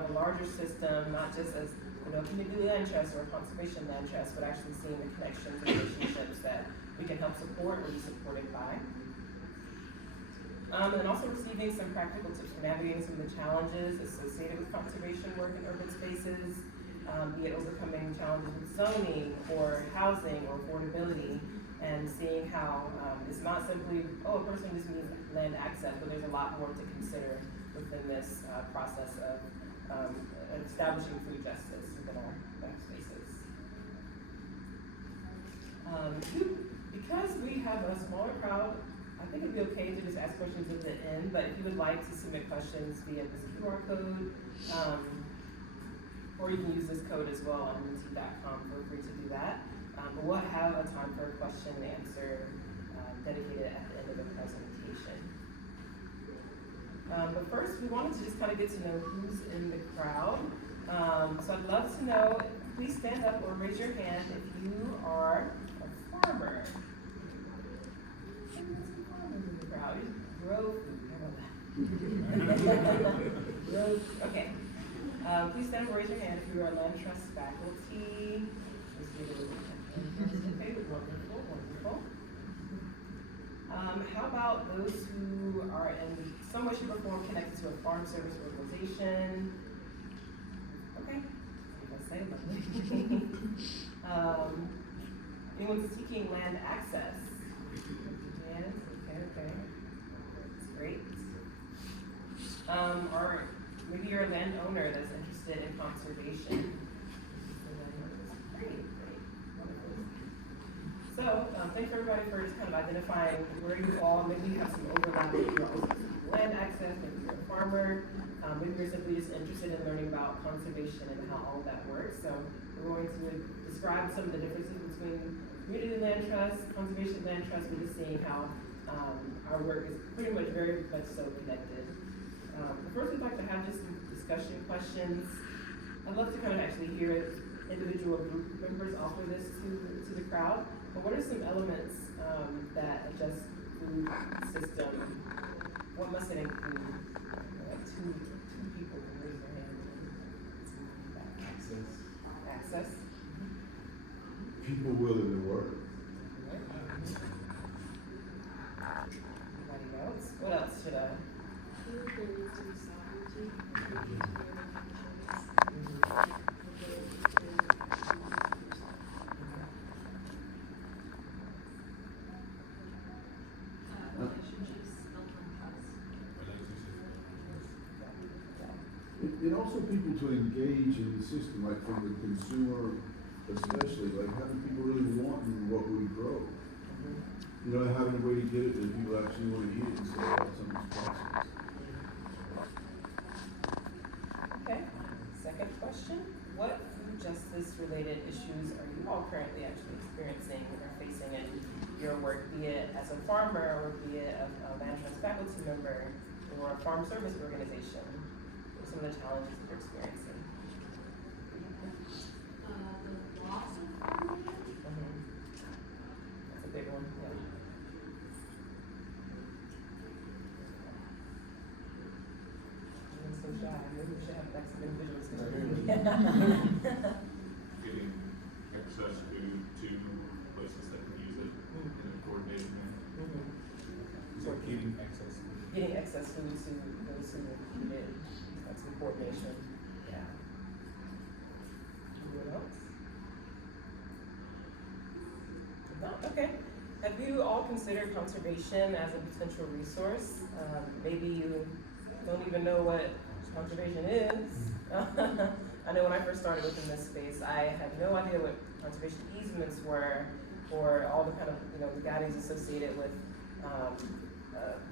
of a larger system, not just as, community land trust or conservation land trust, but actually seeing the connections and relationships that we can help support or be supported by. And also receiving some practical tips for navigating some of the challenges associated with conservation work in urban spaces, be it overcoming challenges with zoning or housing or affordability, and seeing how it's not simply, a person just needs land access, but there's a lot more to consider within this process of establishing food justice within our spaces. Because we have a smaller crowd, I think it'd be okay to just ask questions at the end, but if you would like to submit questions via this QR code, or you can use this code as well on UT.com, feel free to do that. But we'll have a time for a question and answer dedicated at the end of the presentation. But first, we wanted to just kind of get to know who's in the crowd. So I'd love to know, please stand up or raise your hand if you are a farmer. Grow food, how about that? Okay. Please stand up and raise your hand if you are a land trust faculty. Okay, wonderful, wonderful. How about those who are in some way, shape, or form connected to a farm service organization? Okay, let's say anyone seeking land access? Yes, okay. That's great. Or maybe you're a landowner that's interested in conservation. Great. So, thanks everybody for just kind of identifying where you fall. Maybe you have some overlap, maybe you're also seeking land access, maybe you're a farmer, maybe you're simply just interested in learning about conservation and how all of that works. So, we're going to describe some of the differences between community land trust, conservation land trust, and just seeing how our work is pretty much very much so connected. First, we'd like to have just some discussion questions. I'd love to kind of actually hear individual group members offer this to the crowd. But what are some elements that a just food system, what must it include? Like two people can raise their hand. Access. People willing to work. Anybody else? What else should I? And also people to engage in the system, like from the consumer, especially, like having people really wanting what we grow. You know, having a way to get it that people actually want to eat it instead of something's processed. Okay, second question. What food justice related issues are you all currently actually experiencing or facing in your work, be it as a farmer or be it a land trust faculty member or a farm service organization? What are some of the challenges that you're experiencing? The loss of farmland. That's a big one, yeah. I'm so shy. Maybe we should have like some individuals. Getting access food to places that can use it in a coordinated manner. So getting access. Getting access food to those who need it. That's some coordination. Yeah. Anyone else? No? Okay. Have you all considered conservation as a potential resource? Maybe you don't even know what conservation is. I know when I first started within this space, I had no idea what conservation easements were, or all the kind of legalities associated with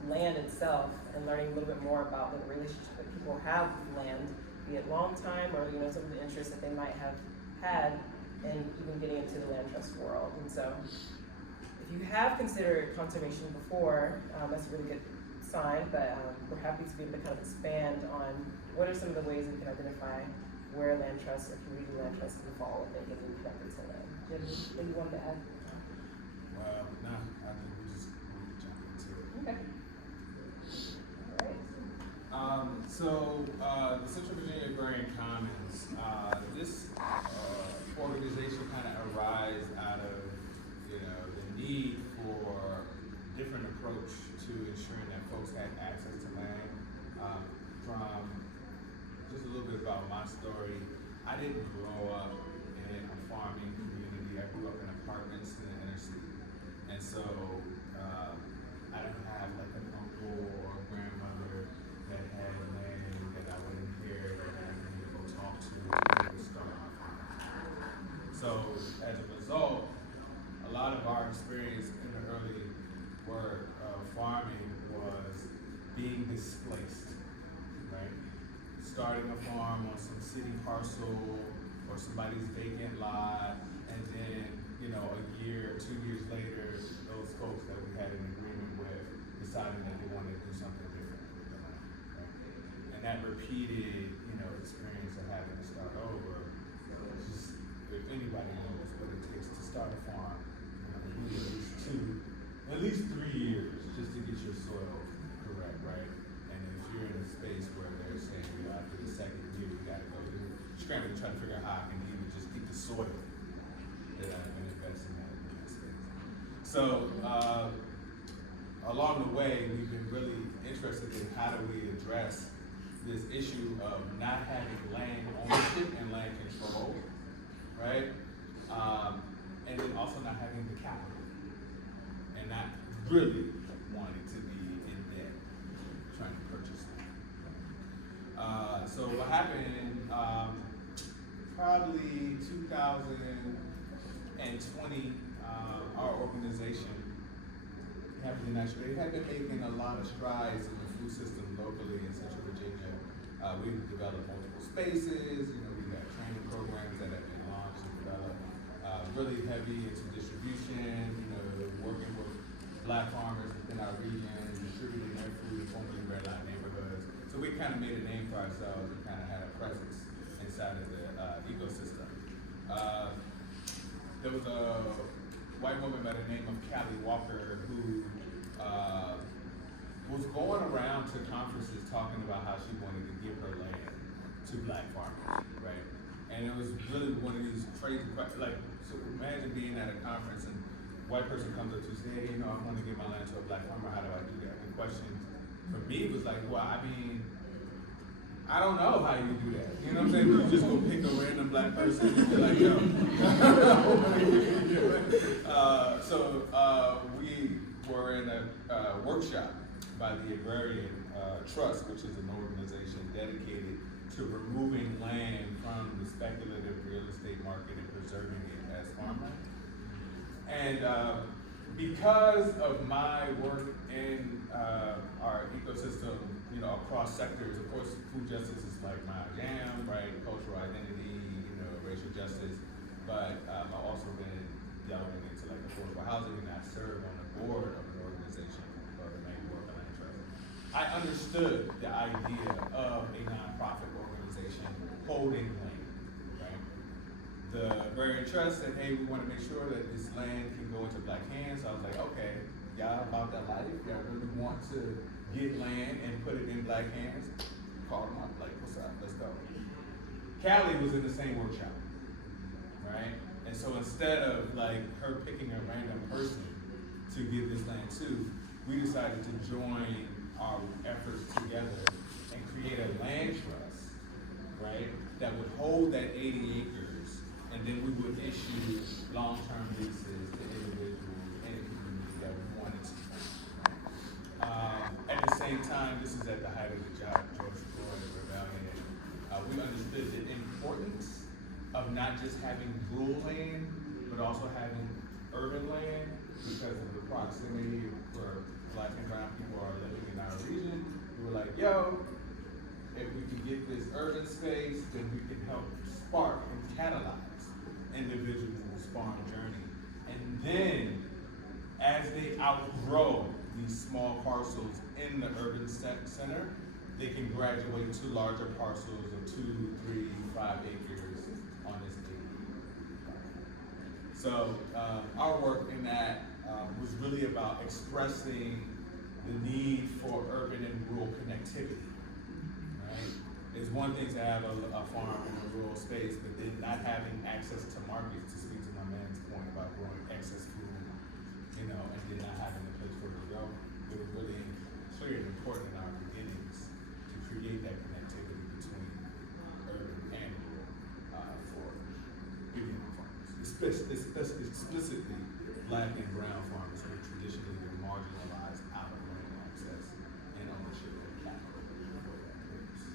land itself, and learning a little bit more about the relationship that people have with land, be it long time or some of the interests that they might have had in even getting into the land trust world. And so, if you have considered conservation before, that's a really good sign, but we're happy to be able to kind of expand on what are some of the ways we can identify where land trusts or community land trusts can fall within getting connected to land. Do you have anything you wanted to add? Well, no, I think we just jump into it. Okay. All right. So the Central Virginia Grant Agrarian Commons, this organization kind of arised out of, you know, the need for different approach to ensuring that folks had access to land. From just a little bit about my story, I didn't grow up in a farming community. I grew up in apartments in the inner city, and so I didn't have like an uncle or a grandmother that had land that I would inherit or that I needed to go talk to start my farm. So as a result, a lot of our experience in the early work of farming was being displaced, right? Starting a farm on some city parcel or somebody's vacant lot, and then, you know, a year, 2 years later, those folks that we had an agreement with deciding that they wanted to do something different with the land, right? And that repeated, you know, experience of having to start over, just, if anybody knows what it takes to start a farm, you know, you need at least 3 years just to get your soil correct, right? And if you're in a space where they're saying, you know, after the second year, you gotta go, you're scrambling to try to figure out how I can even just keep the soil that I've been investing in that space. So, along the way, we've been really interested in how do we address this issue of not having land ownership and land control, right? And then also not having the capital and not really wanting to be in debt trying to purchase land. So what happened, probably 2020, our organization, Happy Naturally, had been making a lot of strides in the food system locally in Central Virginia. We've developed multiple spaces, you know, we've got training programs that have been launched and developed, really heavy into distribution, you know, working with Black farmers within our region, distributing their food in formerly red line neighborhoods. So we kind of made a name for ourselves and kind of had a presence inside of the ecosystem. There was a white woman by the name of Callie Walker who was going around to conferences talking about how she wanted to give her land to Black farmers, right? And it was really one of these crazy, like, so imagine being at a conference and a white person comes up to you and says, hey, you know, I want to give my land to a Black farmer, how do I do that? The question for me was like, well, I mean, I don't know how you do that. You know what I'm saying? You just go pick a random Black person and be like, yo. We were in a workshop by the Agrarian Trust, which is an organization dedicated to removing land from the speculative real estate market and preserving it as farmland. And because of my work in our ecosystem, you know, across sectors, of course, food justice is like my jam, right? Cultural identity, you know, racial justice. But I've also been delving into like affordable housing, and I serve on the board of an organization called the Land Trust. I understood the idea of a nonprofit organization holding land, right? The Agrarian Trust said, hey, we want to make sure that this land can go into Black hands. So I was like, okay, y'all about that life? Y'all really want to get land and put it in Black hands? Call them up, like, what's up, let's go. Callie was in the same workshop, right? And so instead of like her picking a random person to give this land to, we decided to join our efforts together and create a land trust, right? That would hold that 80 acres, and then we would issue long-term leases to individuals in the community that we wanted to. At the same time, this is at the height of the George Floyd rebellion. We understood the importance of not just having rural land, but also having urban land because of the proximity where Black and brown people are living in our region. We were like, yo, if we can get this urban space, then we can help spark and catalyze individuals' farm journey. And then, as they outgrow these small parcels in the urban center, they can graduate to larger parcels of 2, 3, 5 acres on this daily. So our work in that was really about expressing the need for urban and rural connectivity, right? it's one thing to have a farm in a rural space, but then not having access to markets, to speak to my man's point about growing excess food, you know, and then not having a place for it to go. It was really clear and important in our beginnings to create that connectivity between urban and rural for beginning farmers, explicitly black and brown farmers who traditionally were marginalized out of land access and ownership of capital for that purpose.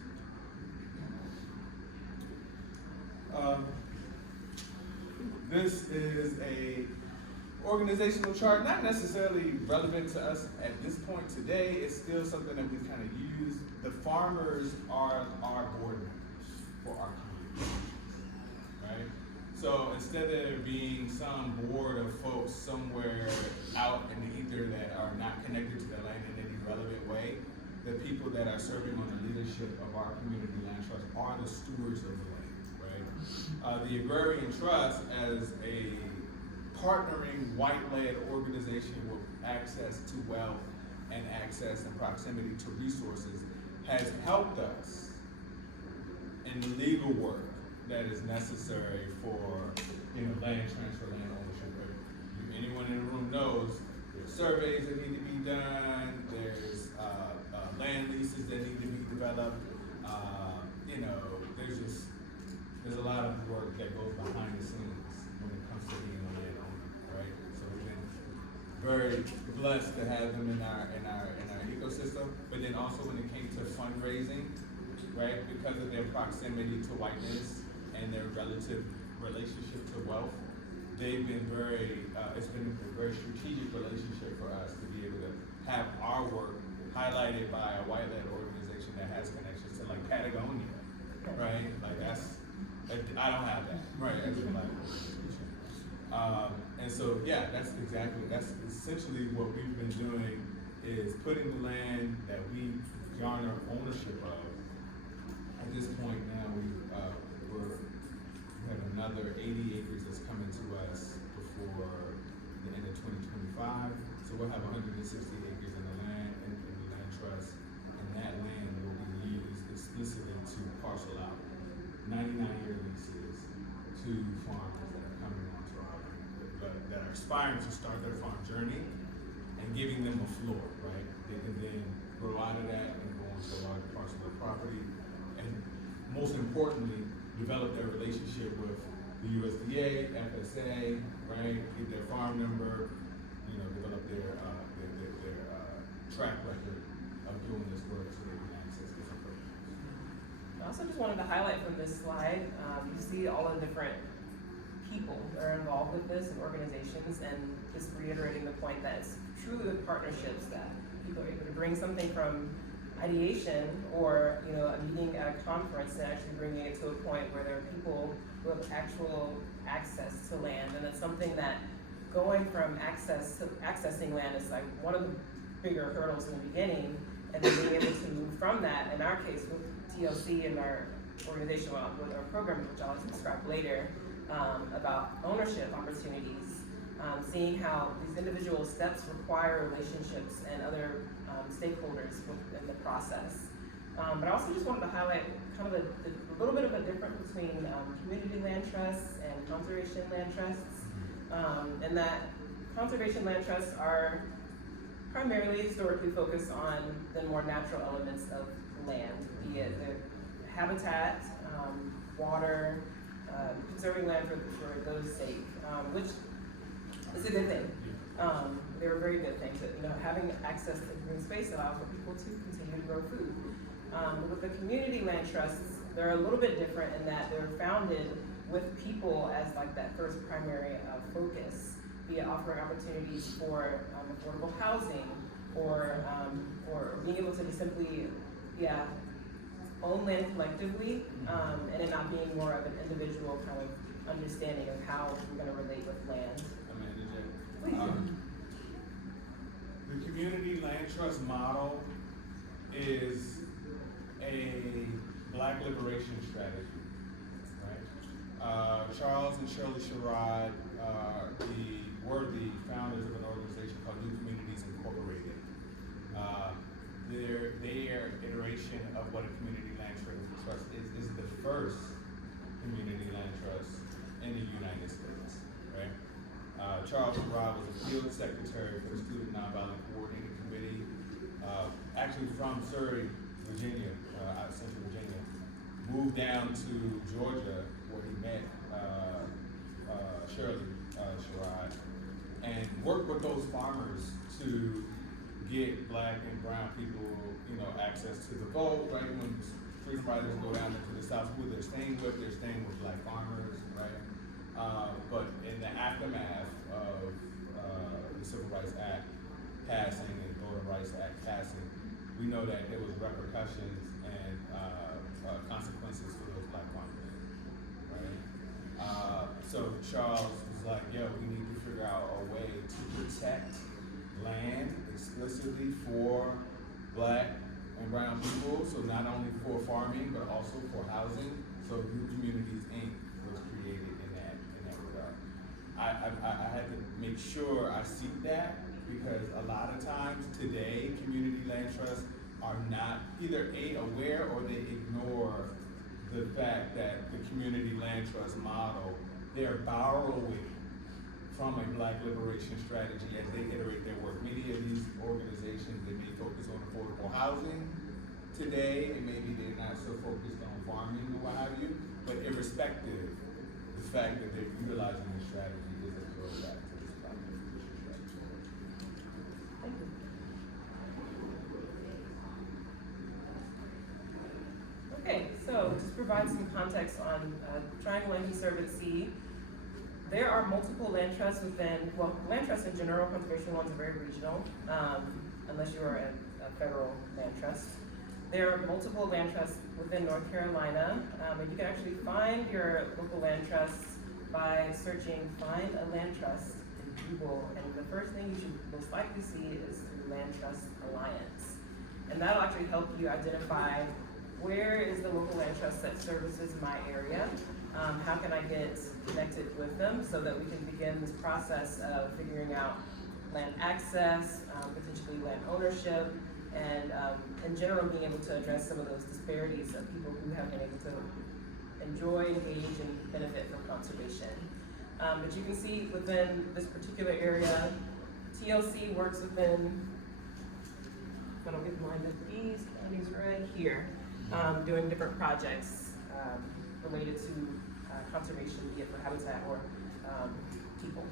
This is a organizational chart, not necessarily relevant to us at this point today. It's still something that we kind of use. The farmers are our board members for our community, right? So instead of there being some board of folks somewhere out in the ether that are not connected to the land in any relevant way, the people that are serving on the leadership of our community land trust are the stewards of the land, right? The Agrarian Trust, as a partnering white-led organization with access to wealth and access and proximity to resources, has helped us in the legal work that is necessary for, you know, land transfer, land ownership. Anyone in the room knows there's surveys that need to be done, there's land leases that need to be developed. You know, there's a lot of work that goes behind the scenes when it comes to being a landowner, right? So we've been very blessed to have them in our ecosystem. But then also when it came to fundraising, right, because of their proximity to whiteness and their relative relationship to wealth, they've been it's been a very strategic relationship for us to be able to have our work highlighted by a white-led organization that has connections to like Patagonia, right? Like I don't have that, right? As a black organization. And so yeah, that's essentially what we've been doing, is putting the land that we garner ownership of. At this point now, we have another 80 acres that's coming to us before the end of 2025. So we'll have 160 acres in the land, in the land trust, and that land will be used explicitly to parcel out 99-year leases to farmers that are coming onto our land, but that are aspiring to start their farm journey, and giving them a floor, right? They can then grow out of that and go into a larger parcel of property, and most importantly, develop their relationship with the USDA, FSA, right? Get their farm number, you know, develop their track record of doing this work so they can access different programs. I also just wanted to highlight from this slide, you see all the different people that are involved with this and organizations, and just reiterating the point that it's truly with partnerships that people are able to bring something from ideation or, you know, a meeting at a conference and actually bringing it to a point where there are people who have actual access to land. And it's something that going from accessing land is like one of the bigger hurdles in the beginning, and then being able to move from that, in our case with TLC and our organization, with our program, which I'll describe later, about ownership opportunities, seeing how these individual steps require relationships and other stakeholders within the process. But I also just wanted to highlight kind of a little bit of a difference between community land trusts and conservation land trusts, and that conservation land trusts are primarily historically focused on the more natural elements of land, be it the habitat, water, conserving land for those sake, which is a good thing. They're very good things. That, you know, having access to green space allows for people to continue to grow food. But with the community land trusts, they're a little bit different in that they're founded with people as like that first primary focus, be it offering opportunities for affordable housing or being able to just simply, own land collectively, and it not being more of an individual kind of understanding of how we're going to relate with land. The community land trust model is a Black liberation strategy, right? Charles and Shirley Sherrod were the founders of an organization called New Communities Incorporated. Their iteration of what a community land Trust is the first community land trust in the United States, right? Charles Sherrod was a field secretary for the Student Nonviolent Coordinating Committee, actually from Surrey, Virginia, out of Central Virginia. Moved down to Georgia where he met Shirley Sherrod, and worked with those farmers to get black and brown people, access to the vote, right? When freedom riders go down into the South, who they're staying with black farmers, right? But in the aftermath of the Civil Rights Act passing and Voting Rights Act passing, we know that there was repercussions and consequences for those black farmers, right? So Charles was like, yo, we need to figure out a way to protect land explicitly for black and brown people, so not only for farming, but also for housing. So New Communities Inc. was created in that regard. I had to make sure I seek that, because a lot of times today, community land trusts are not either aware or they ignore the fact that the community land trust model, they're borrowing from a black liberation strategy as they iterate their work. Many of these organizations, they may focus on affordable housing today, and maybe they're not so focused on farming or what have you, but irrespective, the fact that they're utilizing this strategy is a throwback to this black liberation strategy. Thank you. Okay, so just provide some context on Triangle and Conservancy. There are multiple land trusts within, land trusts in general, conservation ones are very regional, unless you are a federal land trust. There are multiple land trusts within North Carolina, and you can actually find your local land trusts by searching "find a land trust" in Google, and the first thing you should most likely see is through Land Trust Alliance. And that'll actually help you identify where is the local land trust that services my area. How can I get connected with them so that we can begin this process of figuring out land access, potentially land ownership, and in general being able to address some of those disparities of people who have been able to enjoy, engage, and benefit from conservation. But you can see within this particular area, TLC works within, I don't get lined up, these counties right here, doing different projects related to conservation, be it for habitat or people.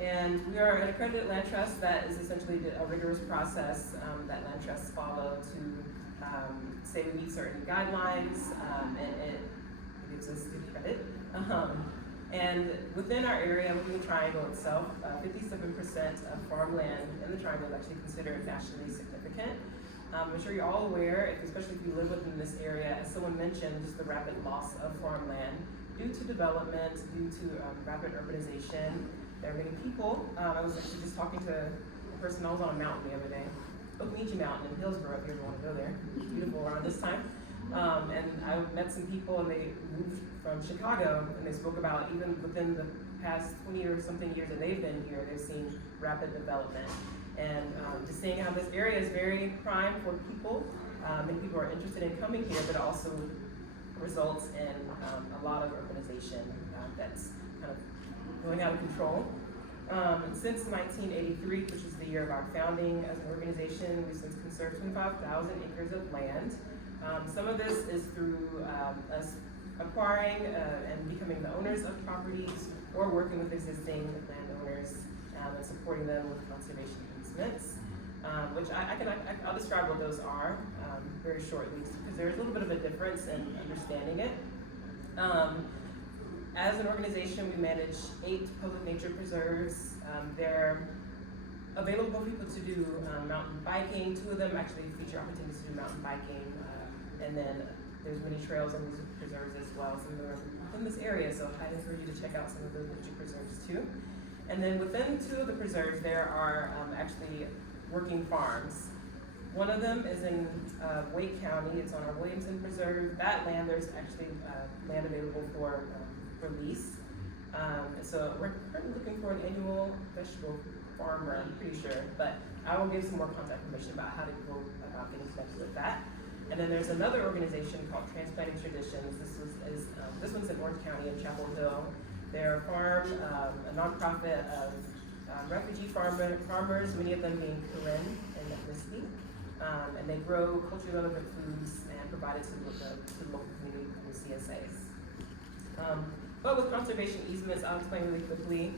And we are an accredited land trust that is essentially a rigorous process that land trusts follow to say we meet certain guidelines, and it gives us good credit. And within our area, within the Triangle itself, 57% of farmland in the Triangle is actually considered nationally significant. I'm sure you're all aware, especially if you live within this area, as someone mentioned, just the rapid loss of farmland due to development, due to rapid urbanization. There are many people. I was actually just talking to a person. I was on a mountain the other day, Okmulgee Mountain in Hillsborough, if you ever want to go there. It's beautiful around this time. And I met some people, and they moved from Chicago, and they spoke about even within the past 20 or something years that they've been here, they've seen rapid development. And just seeing how this area is very prime for people. Many people are interested in coming here, but also results in a lot of urbanization that's kind of going out of control. Since 1983, which is the year of our founding as an organization, we've since conserved 25,000 acres of land. Some of this is through us acquiring and becoming the owners of properties, or working with existing landowners and supporting them with conservation easements, which I'll describe what those are very shortly, because there's a little bit of a difference in understanding it. As an organization, we manage 8 public nature preserves. They're available for people to do mountain biking. 2 of them actually feature opportunities to do mountain biking. And then there's many trails on these preserves as well. Some of them are within this area, so I encourage you to check out some of those nature preserves too. And then within 2 of the preserves, there are actually working farms. One of them is in Wake County. It's on our Williamson Preserve. That land, there's actually land available for lease. So we're currently looking for an annual vegetable farmer, I'm pretty sure. But I will give some more contact information about how to go about getting connected with that. And then there's another organization called Transplanting Traditions. This one's in Orange County in Chapel Hill. They're a nonprofit of refugee farmers, many of them being Karen in ethnicity. And they grow culturally relevant foods and provide it to the local community through CSAs. But with conservation easements, I'll explain really quickly.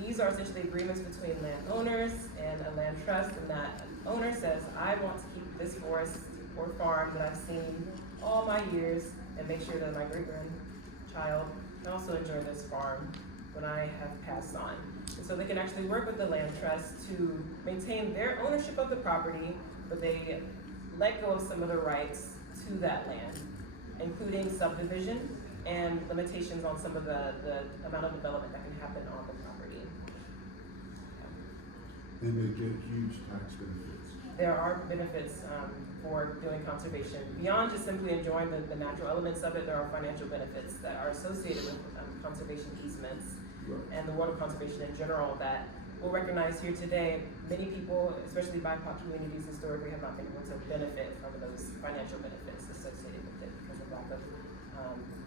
These are essentially agreements between landowners and a land trust, and that owner says, I want to keep this forest or farm that I've seen all my years and make sure that my great-grandchild can also enjoy this farm when I have passed on. And so they can actually work with the land trust to maintain their ownership of the property, but they let go of some of the rights to that land, including subdivision and limitations on some of the amount of development that can happen on the property. And they get huge tax benefits. There are benefits for doing conservation. Beyond just simply enjoying the natural elements of it, there are financial benefits that are associated with conservation easements. Right. And the world of conservation in general that we'll recognize here today. Many people, especially BIPOC communities, historically have not been able to benefit from those financial benefits associated with it because of lack of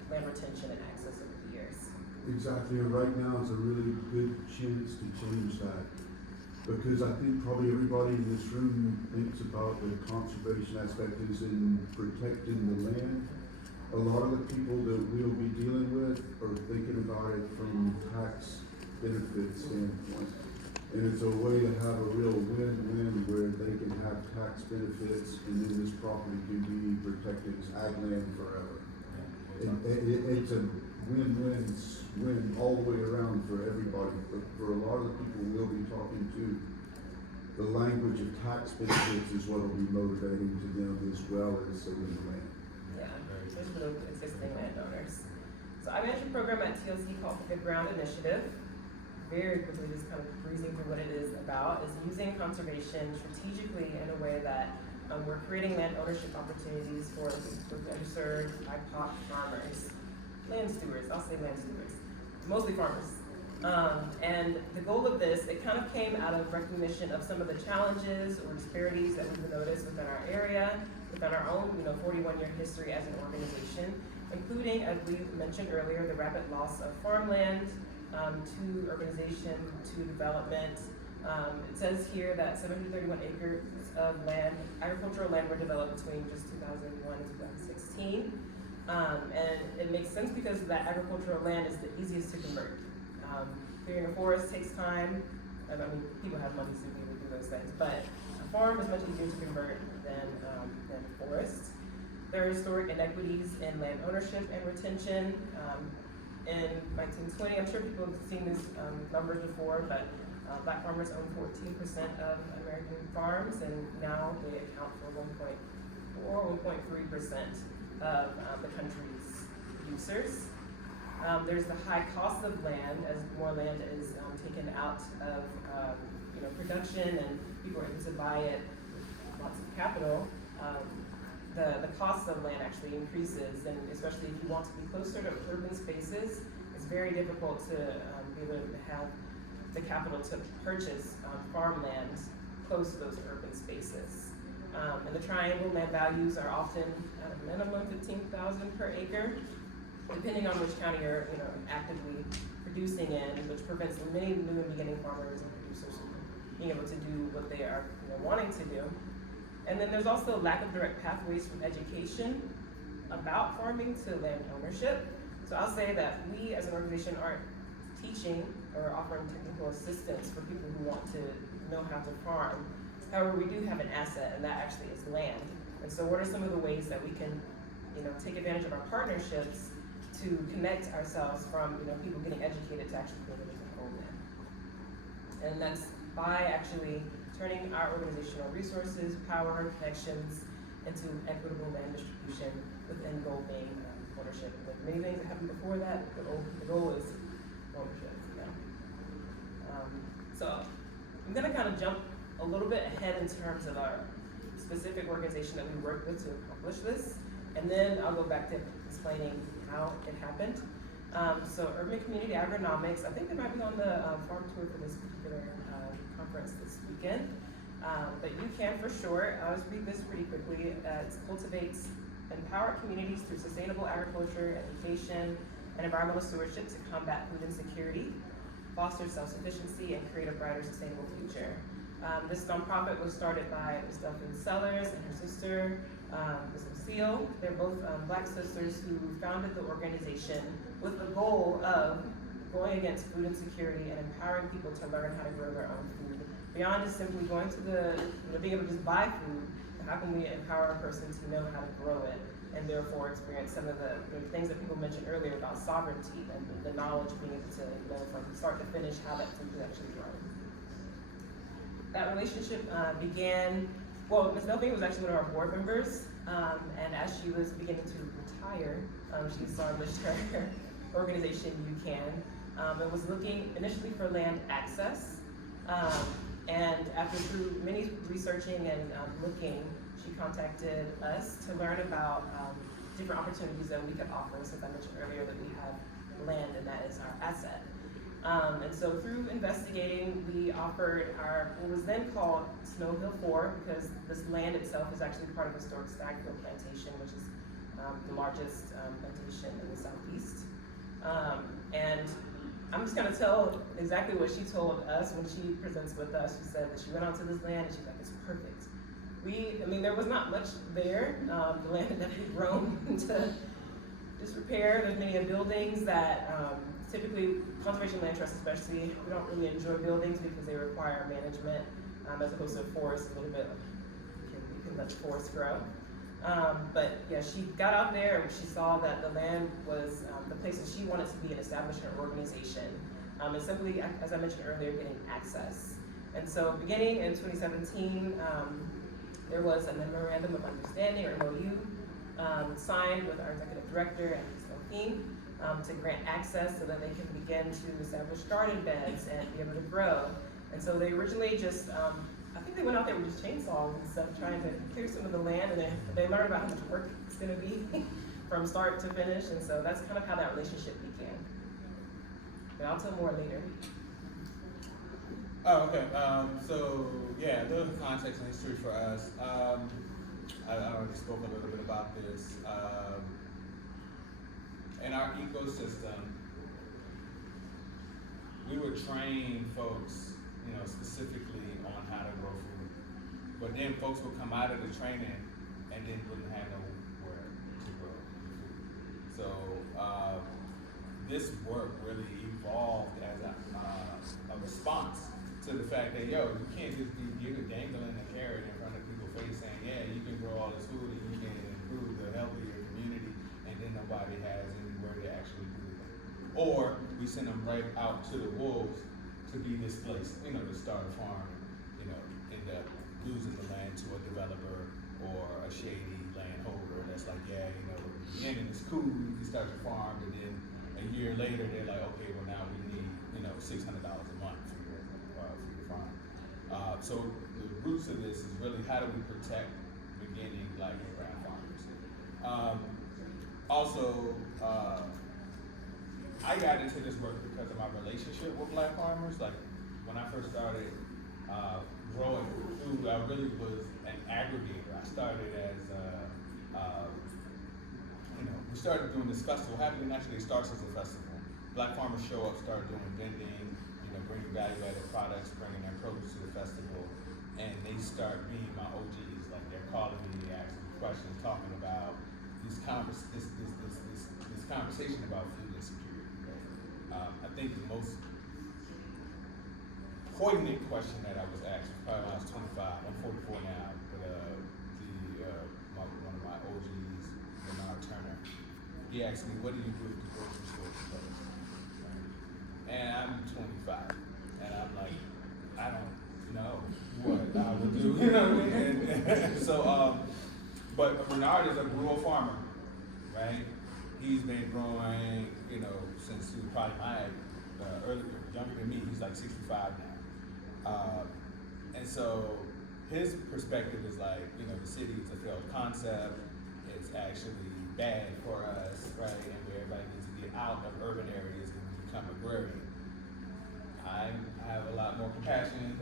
land retention and access over the years. Exactly, and right now is a really good chance to change that. Because I think probably everybody in this room thinks about the conservation aspect is in protecting the land. A lot of the people that we'll be dealing with are thinking about it from tax benefit standpoint. And it's a way to have a real win-win where they can have tax benefits and then this property can be protected as ag land forever. It's a win-win all the way around for everybody, but for a lot of the people we'll be talking to, the language of tax benefits is what will be motivating to them as well as saving the land. Yeah, especially for the existing landowners. So I manage a program at TLC called the Good Ground Initiative. Very quickly, just kind of breezing through what it is about, is using conservation strategically in a way that we're creating land ownership opportunities for underserved, BIPOC farmers, land stewards, I'll say land stewards, mostly farmers. And the goal of this, it kind of came out of recognition of some of the challenges or disparities that we've noticed within our area, within our own 41-year history as an organization, including, as we mentioned earlier, the rapid loss of farmland, to urbanization, to development. It says here that 731 acres of land, agricultural land, were developed between just 2001 and 2016. And it makes sense because that agricultural land is the easiest to convert. Clearing a forest takes time. I mean, people have money to be able to do those things, but a farm is much easier to convert than forest. There are historic inequities in land ownership and retention. In 1920, I'm sure people have seen these numbers before, but Black farmers own 14% of American farms, and now they account for 1.3% of the country's producers. There's the high cost of land as more land is taken out of production and people are able to buy it with lots of capital. The cost of land actually increases, and especially if you want to be closer to urban spaces, it's very difficult to be able to have the capital to purchase farmland close to those urban spaces. And the triangle land values are often at a minimum $15,000 per acre, depending on which county you're actively producing in, which prevents many new and beginning farmers and producers from being able to do what they are wanting to do. And then there's also lack of direct pathways from education about farming to land ownership. So I'll say that we as an organization aren't teaching or offering technical assistance for people who want to know how to farm. However, we do have an asset, and that actually is land. And so what are some of the ways that we can take advantage of our partnerships to connect ourselves from people getting educated to actually being able to own land? And that's by actually turning our organizational resources, power, connections into equitable land distribution with end goal being ownership. Like many things that happened before that, the goal is ownership. So I'm gonna kind of jump a little bit ahead in terms of our specific organization that we worked with to accomplish this, and then I'll go back to explaining how it happened. So Urban Community Agronomics, I think they might be on the farm tour for this particular conference this weekend. But you can for short, I'll just read this pretty quickly. It cultivates empowered communities through sustainable agriculture, education, and environmental stewardship to combat food insecurity, foster self-sufficiency, and create a brighter, sustainable future. This nonprofit was started by Ms. Delphine Sellers and her sister, Ms. Lucille. They're both Black sisters who founded the organization with the goal of going against food insecurity and empowering people to learn how to grow their own food. Beyond just simply going to being able to just buy food, how can we empower a person to know how to grow it and therefore experience some of the things that people mentioned earlier about sovereignty and the knowledge being able to know from start to finish how that food is actually grown. That relationship began, well, Ms. Delphine was actually one of our board members, and as she was beginning to retire, she established her organization, You Can, and was looking initially for land access. And after through many researching and looking, she contacted us to learn about different opportunities that we could offer, since I mentioned earlier that we have land and that is our asset. And so through investigating, we offered what was then called Snow Hill 4, because this land itself is actually part of historic Stagfield Plantation, which is the largest plantation in the Southeast. And I'm just gonna tell exactly what she told us when she presents with us. She said that she went onto this land and she's like, it's perfect. There was not much there. The land had definitely grown into disrepair. There's many buildings that typically, conservation land trusts especially, we don't really enjoy buildings because they require management as opposed to a forest, a little bit, you can let the forest grow. But yeah, she got out there and she saw that the land was the place that she wanted to be and establish her organization. And simply, as I mentioned earlier, getting access. And so beginning in 2017, there was a memorandum of understanding, or MOU, signed with our executive director and Ms. Delphine to grant access so that they can begin to establish garden beds and be able to grow. And so they originally just, I think they went out there with just chainsaws and stuff, trying to clear some of the land, and they learned about how much work it's gonna be from start to finish, and so that's kind of how that relationship began. But I'll tell more later. Oh, okay. So yeah, a little context and history for us. I already spoke a little bit about this. In our ecosystem, we would train folks, specifically on how to grow food. But then folks would come out of the training and then wouldn't have nowhere to grow food. So this work really evolved as a response to the fact that, you can't just be dangling a carrot in front of people's face saying, yeah, you can grow all this food and you can improve the health of your community, and then nobody has anywhere to actually do it. Or we send them right out to the wolves to be displaced, to start a farm, end up losing the land to a developer or a shady landholder that's like, yeah, in the beginning it's cool, you can start your farm, and then a year later they're like, okay, well now we need, $600 a month for your farm. So the roots of this is really how do we protect beginning Black and brown farmers. Also, I got into this work because of my relationship with Black farmers. Like when I first started growing food, I really was an aggregator. I started as, we started doing this festival. Happening actually starts as a festival. Black farmers show up, start doing vending, bringing value-added products, bringing their produce to the festival, and they start being my OGs. Like they're calling me, asking me questions, talking about this conversation about food insecurity. Right? I think the most poignant question that I was asked was probably when I was 25. I'm 44 now, but one of my OGs, Bernard Turner, he asked me, "What do you do if the grocery store is closed?" And I'm 25, and I'm like, I don't know what I would do, you know what I mean? And so, but Bernard is a rural farmer, right? He's been growing, since he was probably younger than me. He's like 65 now. And so his perspective is like, the city is a failed concept. It's actually bad for us, right? And where everybody needs to get out of urban areas and become agrarian. I have a lot more compassion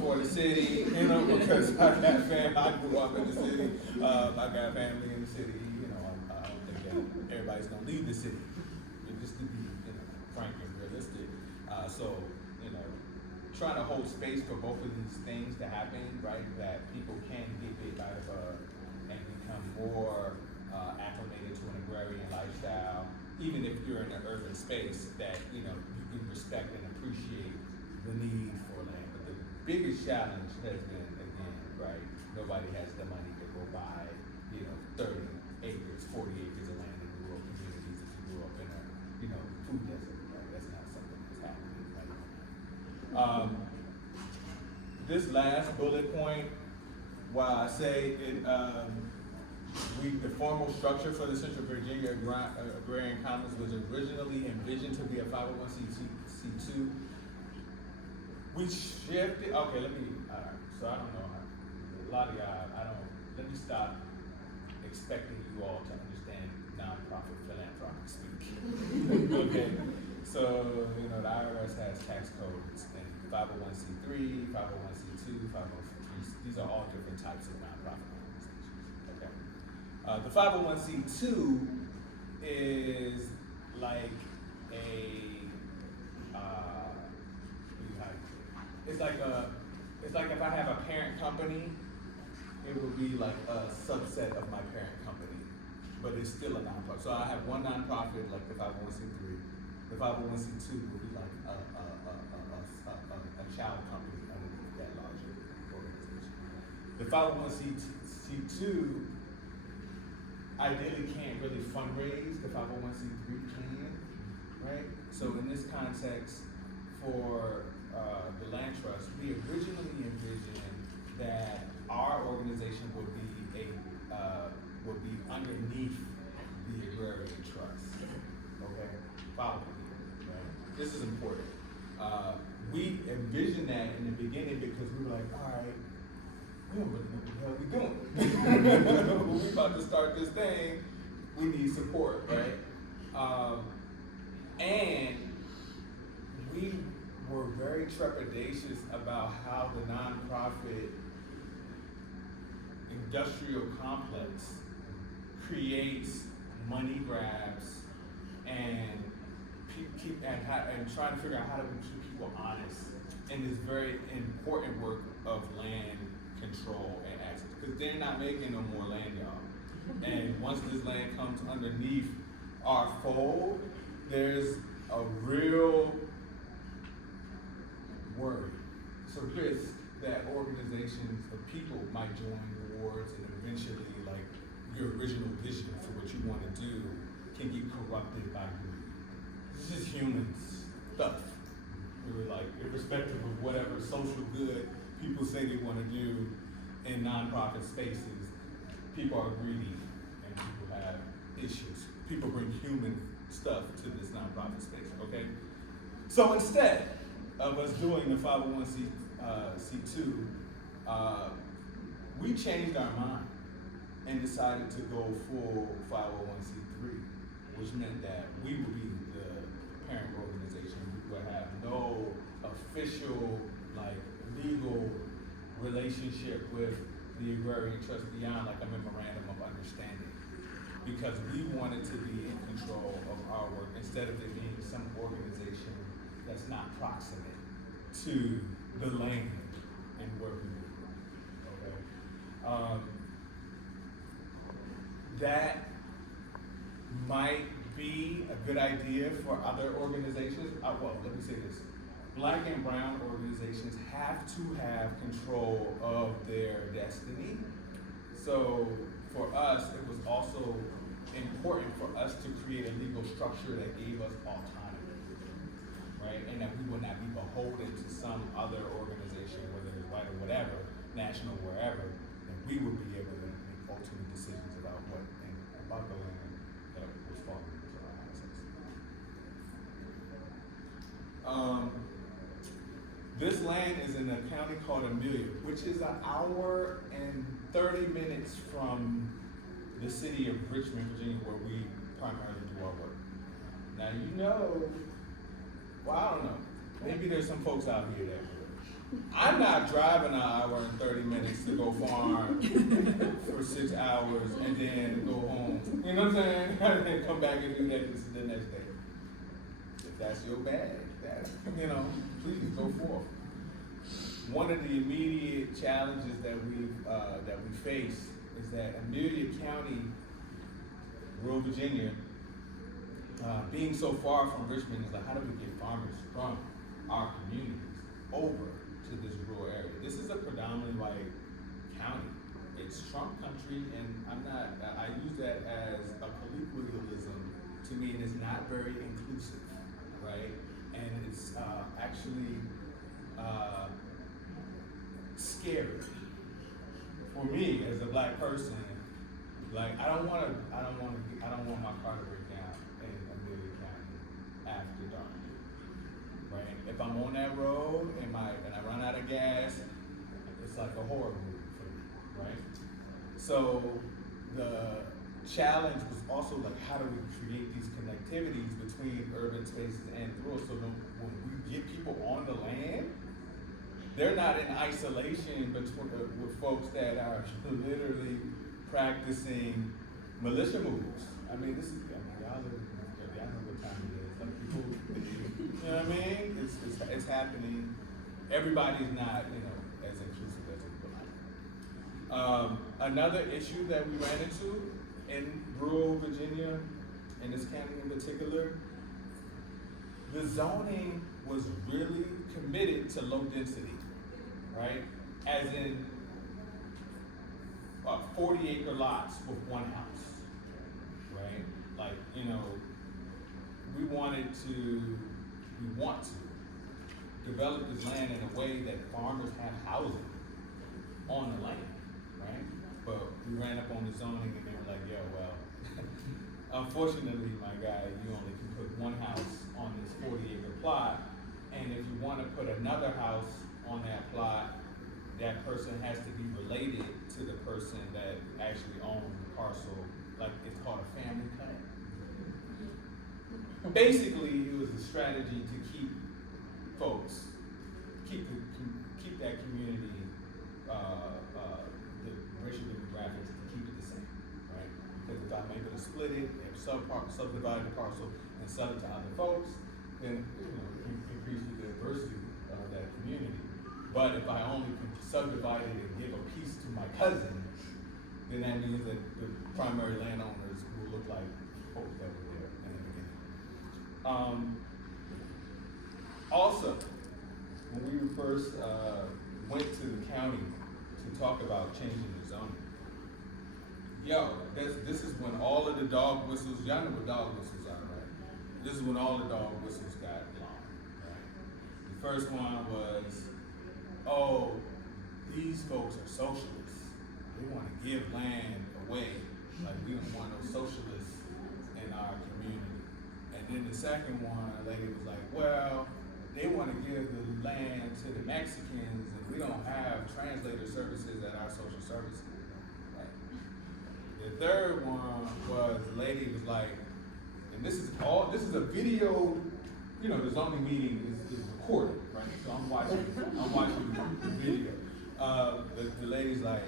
for the city, because I got I grew up in the city. I got family in the city. I don't think that everybody's gonna leave the city. But just to be, frank and realistic. So, trying to hold space for both of these things to happen, right? That people can get bit out of and become more acclimated to an agrarian lifestyle, even if you're in an urban space, that you can respect and appreciate the need for land. But the biggest challenge has been, again, right? Nobody has the money to go buy, 30 acres, 40 acres of land in rural communities if you grew up in a, food desert, right? That's not something that's happening right now. This last bullet point, while I say it, the formal structure for the Central Virginia Agrarian Commons was originally envisioned to be a 501c2. We shifted, okay, so I don't know, a lot of y'all, let me stop expecting you all to understand nonprofit philanthropic speak. Okay, so, the IRS has tax codes and 501c3, 501c2, 501c3, these are all different types of nonprofit organizations, okay? The 501c2 is like it's like if I have a parent company, it would be like a subset of my parent company, but it's still a nonprofit. So I have one nonprofit, like the 501c3. The 501c2 would be like a child company underneath that larger organization. The 501c2 ideally can't really fundraise. The 501c3 can, right? So in this context, for the land trust, we originally envisioned that our organization would be underneath the agrarian trust. Okay, follow me, right? This is important. We envisioned that in the beginning because we were like, all right, we don't really know what the hell we're doing. When we about to start this thing, we need support, right? And we were very trepidatious about how the nonprofit industrial complex creates money grabs and trying to figure out how do we keep people honest in this very important work of land control and access, because they're not making no more land, y'all. And once this land comes underneath our fold, there's a real worry. It's a risk that organizations of people might join wars, and eventually, like, your original vision for what you want to do can get corrupted by greed. This is human stuff. Really, like, irrespective of whatever social good people say they want to do in nonprofit spaces, people are greedy and people have issues. People bring human stuff to this nonprofit space, okay? So instead of us doing the 501c2, we changed our mind and decided to go full 501c3, which meant that we would be the parent organization. We would have no official, like, legal relationship with the agrarian trust beyond like a memorandum of understanding, because we wanted to be in control of our work instead of it being some organization that's not proximate to the land and where we live. Okay. That might be a good idea for other organizations. Well, let me say this. Black and brown organizations have to have control of their destiny. So for us, it was also important for us to create a legal structure that gave us autonomy, right? And that we would not be beholden to some other organization, whether it's white or whatever, national, wherever, and we would be able to make ultimate decisions about what and about the land that was falling into our assets. This land is in a county called Amelia, which is an hour and 30 minutes from the city of Richmond, Virginia, where we primarily do our work. Now, well, I don't know. Maybe there's some folks out here that would. I'm not driving an hour and 30 minutes to go farm for 6 hours and then go home. You know what I'm saying? And then come back and do that the next day. If that's your bag, please go forth. One of the immediate challenges that we face is that Amelia County, rural Virginia, being so far from Richmond, is like, how do we get farmers from our communities over to this rural area? This is a predominantly white county. It's Trump country, and I use that as a colloquialism to mean it's not very inclusive, right? And it's actually scary for me as a black person. Like, I don't want my car to break down in Amelia County after dark, right? If I'm on that road and I run out of gas, it's like a horror movie for me, right? So the challenge was also like, how do we create these connectivities between urban spaces and rural, so that when we get people on the land, they're not in isolation with folks that are literally practicing militia moves. I mean, y'all know what time it is. Like, people, you know what I mean? It's happening. Everybody's not, as inclusive as we would like. Another issue that we ran into in rural Virginia, in this county in particular, the zoning was really committed to low density, right? As in 40-acre lots with one house, right? Like, we want to develop this land in a way that farmers have housing on the land, right? But we ran up on the zoning and they were like, yeah, well, unfortunately, my guy, you only can put one house on this 40-acre plot, and if you want to put another house on that plot, that person has to be related to the person that actually owns the parcel. Like, it's called a family cut. Basically, it was a strategy to keep that community, the racial demographics, to keep it the same, right? Because if I'm able to split it, subdivide the parcel, and sell it to other folks, then increase the diversity of that community. But if I only can subdivide it and give a piece to my cousin, then that means that the primary landowners will look like folks that were there in the beginning. Also, when we first went to the county to talk about changing the zoning, this is when all of the dog whistles, y'all know what dog whistles are, right? This is when all the dog whistles got blown, right? The first one was, oh, these folks are socialists. They want to give land away. Like, we don't want no socialists in our community. And then the second one, a lady was like, well, they want to give the land to the Mexicans, and we don't have translator services at our social services. Right? The third one was, the lady was like, and this is a video, the zoning meeting is recorded, right? So I'm watching the video. The lady's like,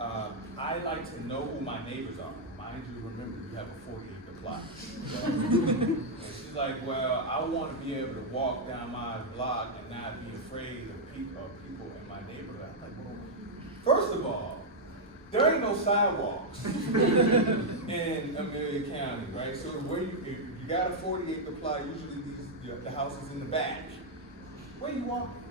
I like to know who my neighbors are. Mind you, remember, you have a 40-acre plot. And she's like, well, I want to be able to walk down my block and not be afraid of people in my neighborhood. I'm like, well, first of all, there ain't no sidewalks in Amelia County, right? So where if you got a 40-acre plot, usually the house is in the back. Where you walking?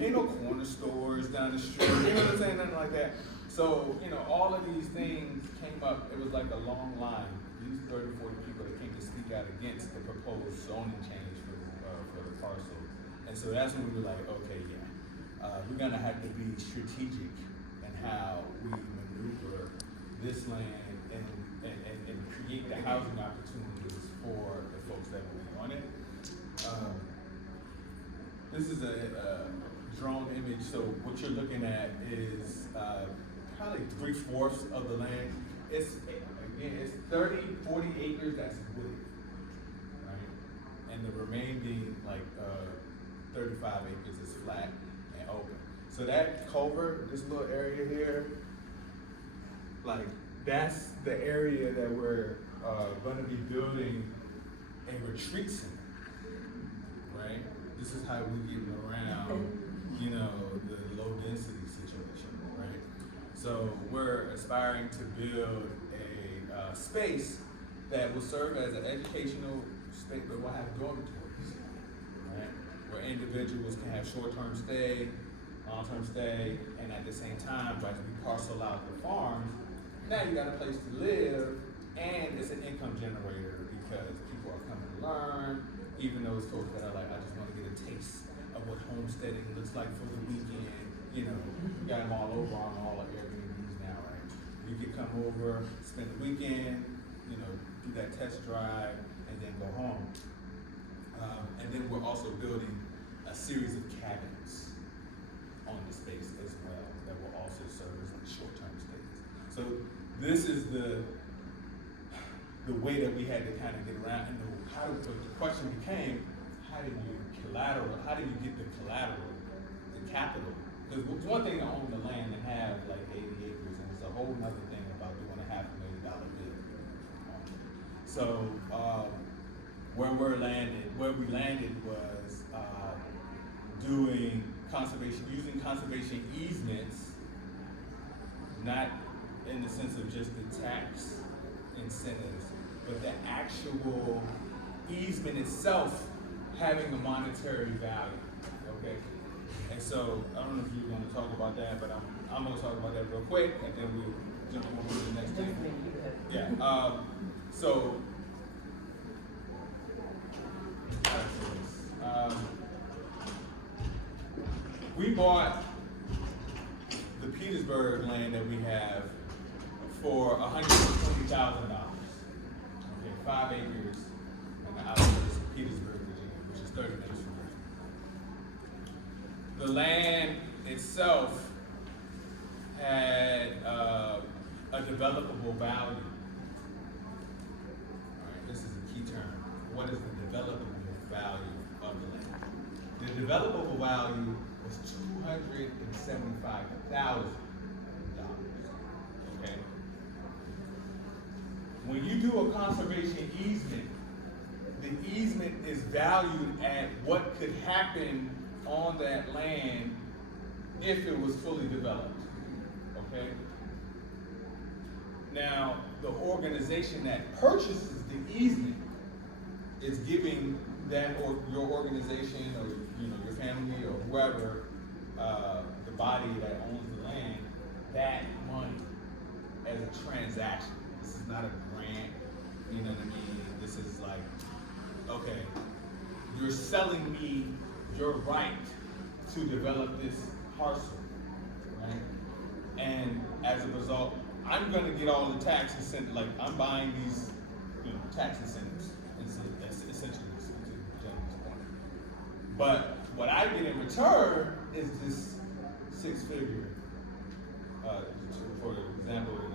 Ain't no corner stores down the street, you know what I'm saying? Nothing like that. So, all of these things came up. It was like a long line. These 30, 40 people that came to speak out against the proposed zoning change for the parcel. And so that's when we were like, okay, we're gonna have to be strategic in how we maneuver this land and create the housing opportunities for the folks that will be on it. This is a drone image, so what you're looking at is probably 3/4 of the land. It's 30, 40 acres that's wooded, right? and the remaining 35 acres is flat and open. So that culvert, this little area here, like that's the area that we're going to be building a retreat center, right? This is how we getting around, you know, the low density situation, right? So we're aspiring to build a space that will serve as an educational space, but will have dormitories, right? Where individuals can have short-term stay, long-term stay, and at the same time, as we parcel out the farms, now you got a place to live, and it's an income generator because people are coming to learn, even those folks that are like, I just want to get a taste of what homesteading looks like for the weekend. You know, we got them all over on all the Airbnbs now, right? You can come over, spend the weekend, you know, do that test drive, and then go home. And then we're also building a series of cabins on the space as well that will also serve as like short-term stays. So this is the way that we had to kind of get around, and the question became, how do you get the collateral, the capital? Because it's one thing to own the land and have like 80 acres, and it's a whole nother thing about doing a $500,000 bill. So where we landed was using conservation easements, not in the sense of just the tax incentives, but the actual easement itself having a monetary value, okay? And so, I don't know if you're gonna talk about that, but I'm gonna talk about that real quick, and then we'll jump over to the next thing. Yeah, so, we bought the Petersburg land that we have for $120,000. Okay, 5 acres in the outskirts of Petersburg, Virginia, which is 30 minutes from here. The land itself had a developable value. All right, this is a key term. What is the developable value of the land? The developable value was $275,000. Okay. When you do a conservation easement, the easement is valued at what could happen on that land if it was fully developed. Okay. Now, the organization that purchases the easement is giving that, or your organization, or your family, or whoever, the body that owns the land, that money as a transaction. This is not a grant, you know what I mean? This is like, okay, you're selling me your right to develop this parcel, right? And as a result, I'm gonna get all the tax incentives, like I'm buying these, tax incentives, essentially. But what I get in return is this 6-figure, for example, in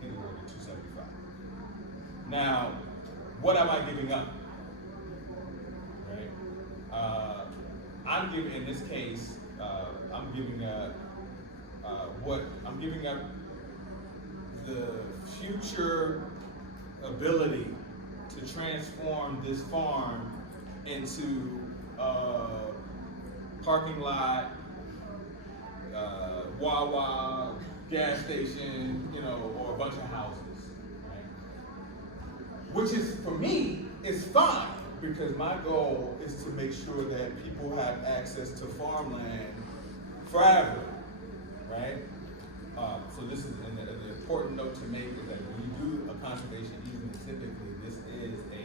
Petersburg, 275. Now, what am I giving up? Right? I'm giving, in this case, I'm giving up the future ability to transform this farm into parking lot, Wawa, gas station, or a bunch of houses, right? Which is, for me, is fine, because my goal is to make sure that people have access to farmland forever, right? So this is an important note to make, is that when you do a conservation easement, typically this is a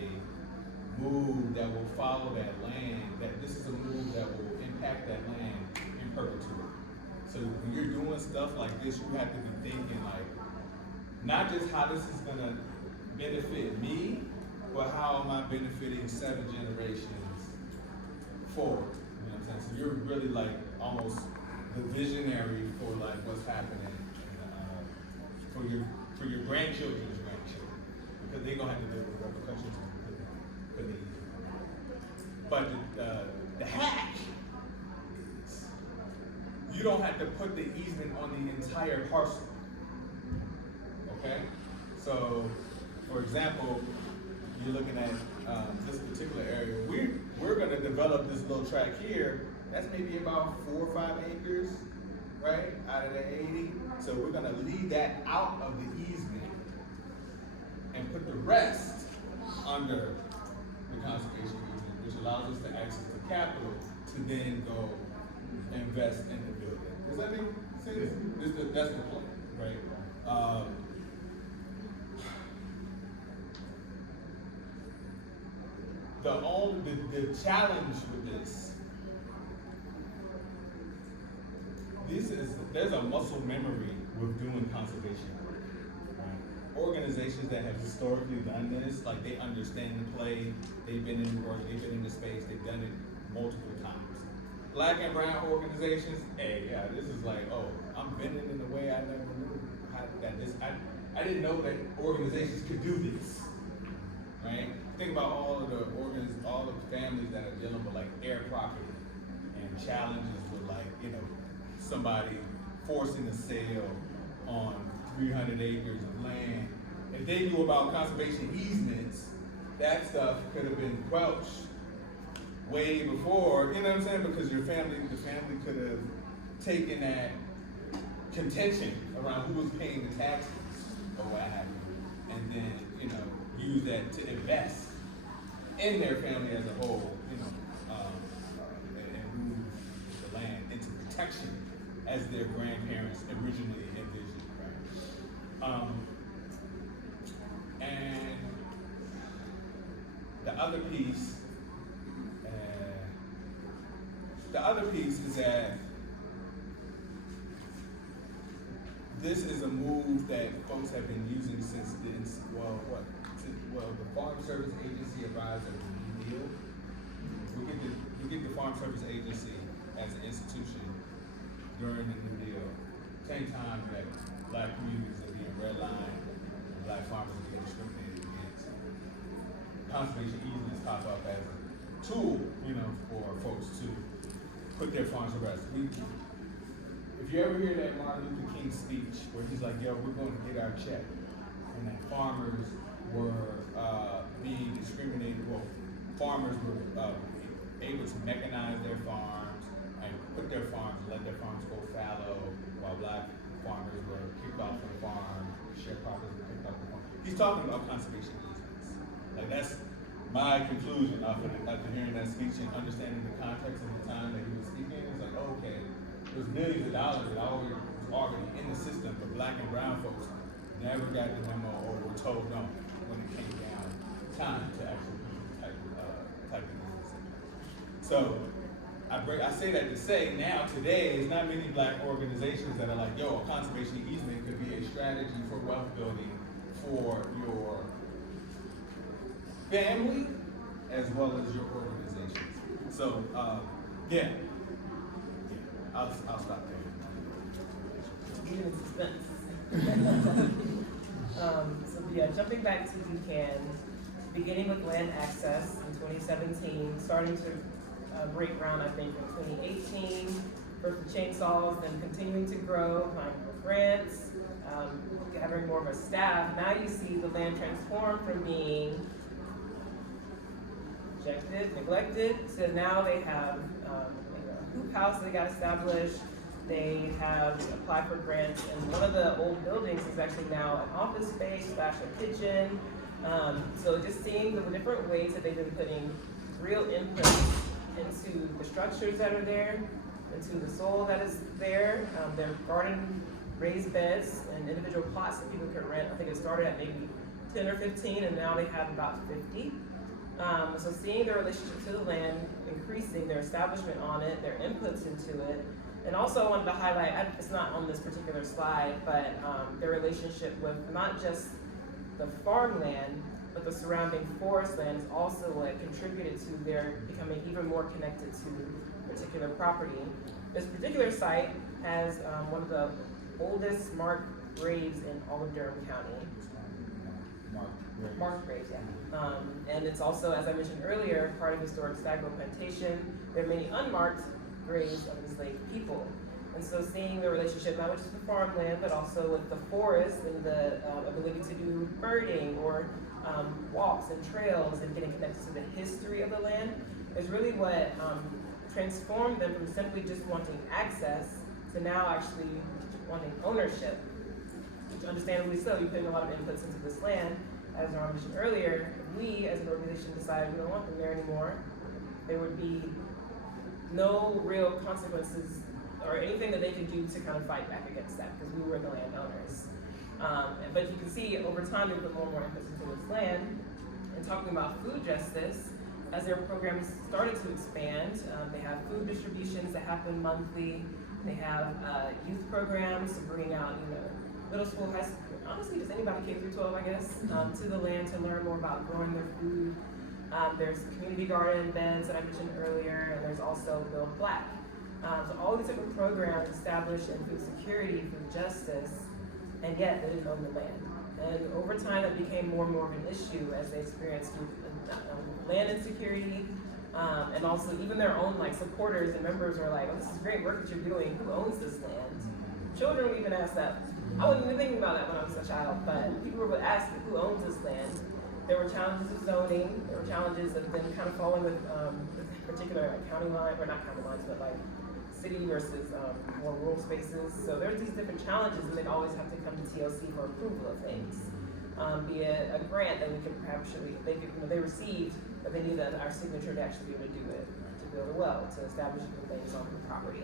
move that will follow that land, that this is a move that will impact that land in perpetuity. So when you're doing stuff like this, you have to be thinking like, not just how this is gonna benefit me, but how am I benefiting 7 generations forward? You know what I'm saying? So you're really like almost the visionary for like what's happening for your grandchildren's grandchildren, because they're gonna have to deal with repercussions of putting these. But the hack, you don't have to put the easement on the entire parcel. Okay? So, for example, you're looking at this particular area. We're gonna develop this little tract here. That's maybe about 4 or 5 acres, right? Out of the 80. So we're gonna leave that out of the easement and put the rest under the conservation easement, which allows us to access the capital to then go invest in the building. Does that make sense? That's the plan, right? The challenge with there's a muscle memory with doing conservation work. Right? Organizations that have historically done this, like they understand the play, they've been in the work, they've been in the space, they've done it multiple times. Black and brown organizations, hey, yeah, this is like, oh, I'm bending in a way I never knew I didn't know that organizations could do this. Right? Think about all the families that are dealing with like air property and challenges with like, somebody forcing a sale on 300 acres of land. If they knew about conservation easements, that stuff could have been quelched way before, you know what I'm saying? Because the family could have taken that contention around who was paying the taxes or what have you, and then, use that to invest in their family as a whole, and move the land into protection as their grandparents originally envisioned, right? And the other piece is that this is a move that folks have been using since the Farm Service Agency arrived at the New Deal. We get the Farm Service Agency as an institution during the New Deal. Same time that black communities are being redlined, and black farmers are being discriminated against. Conservation easements pop up as a tool, for folks to put their farms to rest. If you ever hear that Martin Luther King speech where he's like, yo, we're going to get our check, and that farmers were being discriminated, farmers were able to mechanize their farms and put their farms, let their farms go fallow, while black farmers were kicked off the farm, sharecroppers were kicked off the farm. He's talking about conservation easements. Like that's my conclusion after hearing that speech and understanding the context and the time that he was speaking. It's like, okay, there's millions of dollars that was already in the system, but black and brown folks never got the memo or were told no when it came down time to actually type of business in. So I say that to say now today there's not many black organizations that are like, yo, a conservation easement could be a strategy for wealth building for your family as well as your organizations. So I'll stop there. Even in suspense. Jumping back to Buchanan, beginning with land access in 2017, starting to break ground, I think, in 2018, first with chainsaws, then continuing to grow, applying for grants, gathering more of a staff. Now you see the land transform from being rejected, neglected, to now they have a hoop house they got established. They have applied for grants, and one of the old buildings is actually now an office space / a kitchen. So just seeing the different ways that they've been putting real input into the structures that are there, into the soil that is there, their garden raised beds and individual plots that people could rent. I think it started at maybe 10 or 15, and now they have about 50. So seeing their relationship to the land, increasing their establishment on it, their inputs into it. And also I wanted to highlight, it's not on this particular slide, but their relationship with not just the farmland, but the surrounding forest land is also what contributed to their becoming even more connected to particular property. This particular site has one of the oldest marked graves in all of Durham County. Marked graves, yeah. And it's also, as I mentioned earlier, part of historic Stagwell Plantation. There are many unmarked graves of enslaved people. And so seeing the relationship, not just with farmland, but also with the forest and the ability to do birding or walks and trails and getting connected to the history of the land is really what transformed them from simply just wanting access to now actually wanting ownership. Which understandably so, you put in a lot of inputs into this land. As I mentioned earlier, we as an organization decided we don't want them there anymore. There would be no real consequences or anything that they could do to kind of fight back against that because we were the landowners. But you can see over time they put more and more emphasis into this land. And talking about food justice, as their programs started to expand, they have food distributions that happen monthly. They have youth programs bringing out, middle school, high school, honestly just anybody K through 12, I guess, to the land to learn more about growing their food. There's community garden beds that I mentioned earlier, and there's also Build Black. So all these different programs established in food security, food justice, and yet they didn't own the land. And over time, that became more and more of an issue as they experienced land insecurity, and also even their own supporters and members are like, "Oh, this is great work that you're doing. Who owns this land?" Children would even ask that. I wasn't even thinking about that when I was a child, but people would ask, "Who owns this land?" There were challenges of zoning. There were challenges of them kind of falling with particular county lines, or not county lines, but city versus more rural spaces. So there's these different challenges, and they'd always have to come to TLC for approval of things. Be it a grant that we could perhaps they received, but they needed our signature to actually be able to do it, to build a well, to establish different things on the property.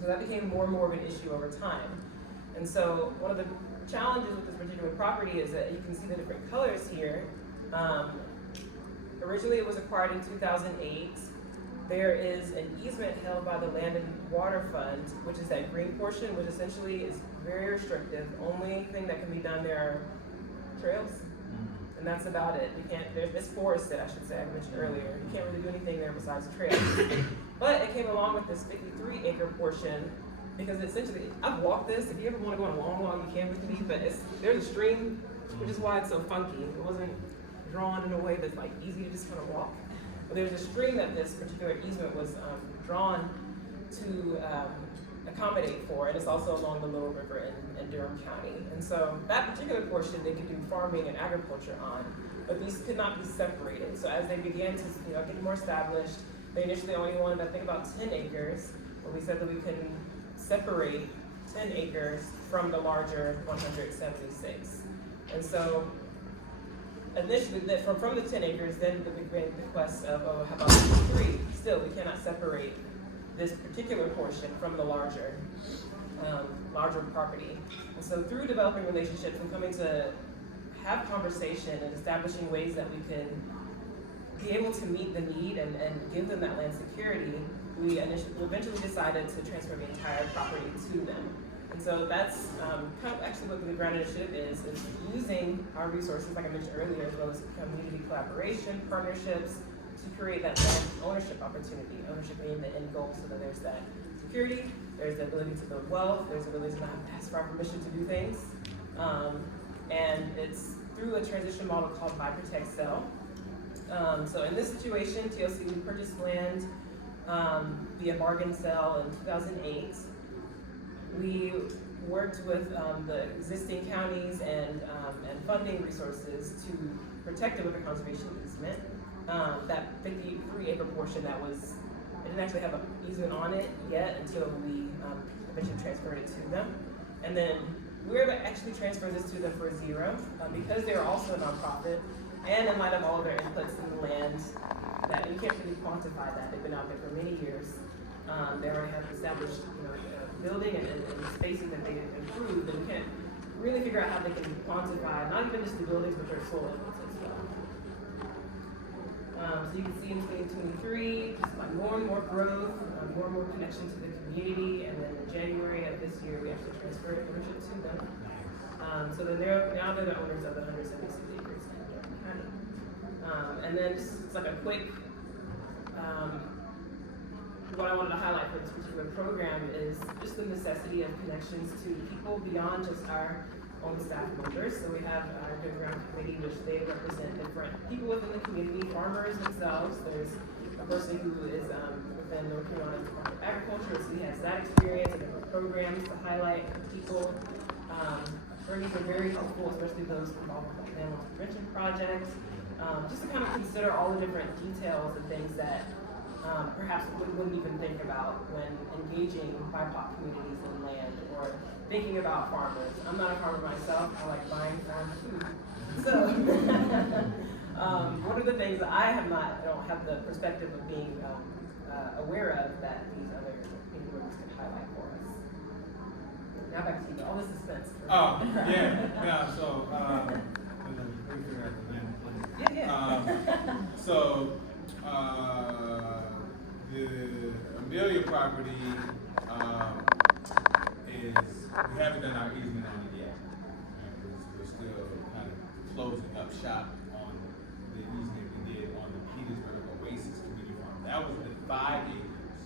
So that became more and more of an issue over time. And so one of the challenges with this particular property is that you can see the different colors here. Originally it was acquired in 2008. There is an easement held by the Land and Water Fund, which is that green portion, which essentially is very restrictive. Only thing that can be done there are trails, and that's about it. You can't, it's forested, I should say, I mentioned earlier. You can't really do anything there besides trails. But it came along with this 53-acre portion, because essentially, I've walked this. If you ever want to go on a long walk, you can with me, but there's a stream, which is why it's so funky. It wasn't drawn in a way that's easy to just kind of walk. But there's a stream that this particular easement was drawn to accommodate for, and it's also along the Little River in Durham County. And so that particular portion they could do farming and agriculture on, but these could not be separated. So as they began to get more established, they initially only wanted, I think, about 10 acres, but we said that we can separate 10 acres from the larger 176. And so initially, from the 10 acres, then the big request of, how about 3? Still, we cannot separate this particular portion from the larger property. And so through developing relationships and coming to have conversation and establishing ways that we could be able to meet the need and give them that land security, we eventually decided to transfer the entire property to them. And so that's kind of actually what the Ground Initiative is using our resources, like I mentioned earlier, as well as community collaboration, partnerships, to create that land ownership opportunity. Ownership being the end goal, so that there's that security, there's the ability to build wealth, there's the ability to not have to ask for our permission to do things. And it's through a transition model called Buy, Protect, Sell. So in this situation, TLC, we purchased land via bargain sale in 2008. We worked with the existing counties and funding resources to protect it with a conservation easement. That 53-acre portion it didn't actually have an easement on it yet until we eventually transferred it to them. And then we were able to actually transfer this to them for $0 because they are also a nonprofit, and in light of all of their inputs in the land, that you can't really quantify that. They've been out there for many years. They already have established building and spacing that they improved, and we can't really figure out how they can quantify, not even just the buildings, but their soil inputs as well. So you can see in 2023, just more and more growth, more and more connection to the community, and then in January of this year, we actually transferred ownership to them. So then they're the owners of the 176 acres in Durham County. And then just like a quick, what I wanted to highlight for this particular program is just the necessity of connections to people beyond just our own staff members. So we have our Good Ground Committee, which they represent different people within the community, farmers themselves. There's a person who is within North Carolina Department of Agriculture, so he has that experience and different programs to highlight people. Attorneys are very helpful, especially those involved with like animal intervention projects, just to kind of consider all the different details and things that perhaps we wouldn't even think about when engaging BIPOC communities in land or thinking about farmers. I'm not a farmer myself, I like buying farm food. So, one of the things that I don't have the perspective of being aware of that these other community groups can highlight for us. Now back to you, all the suspense. Oh, yeah, so, let me figure out the land plan. Yeah. The Amelia property, we haven't done our easement on it yet. Right? We're still kind of closing up shop on the easement we did on the Petersburg Oasis Community Farm. That was the 5 acres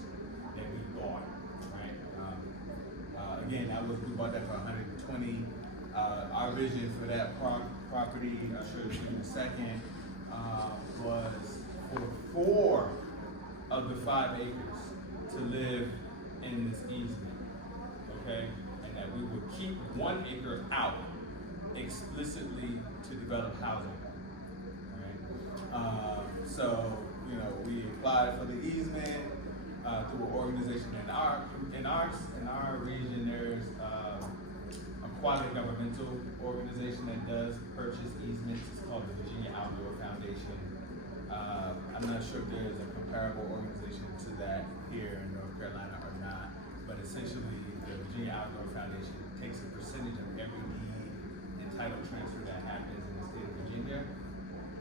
that we bought, right? Again, we bought that for 120. Our vision for that property, I'll show you in a second, was for 4 of the 5 acres to live in this easement, okay? And that we would keep 1 acre out explicitly to develop housing, right? So, we applied for the easement through an organization in our region. There's a quasi-governmental organization that does purchase easements. It's called the Virginia Outdoor Foundation. I'm not sure if there's a comparable organization to that here in North Carolina or not, but essentially the Virginia Outdoor Foundation takes a percentage of every deed and title transfer that happens in the state of Virginia,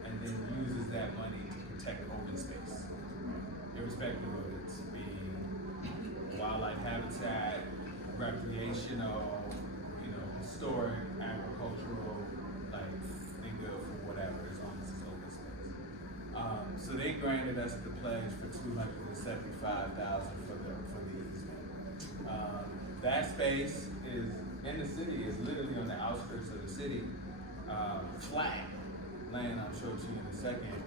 and then uses that money to protect open space, irrespective of its being wildlife habitat, recreational, historic, agricultural, like they go for whatever, as long as it's open space. So they granted us the pledge for $275,000 for the easement. That space is in the city, is literally on the outskirts of the city, flat land. I'll show it to you in a second.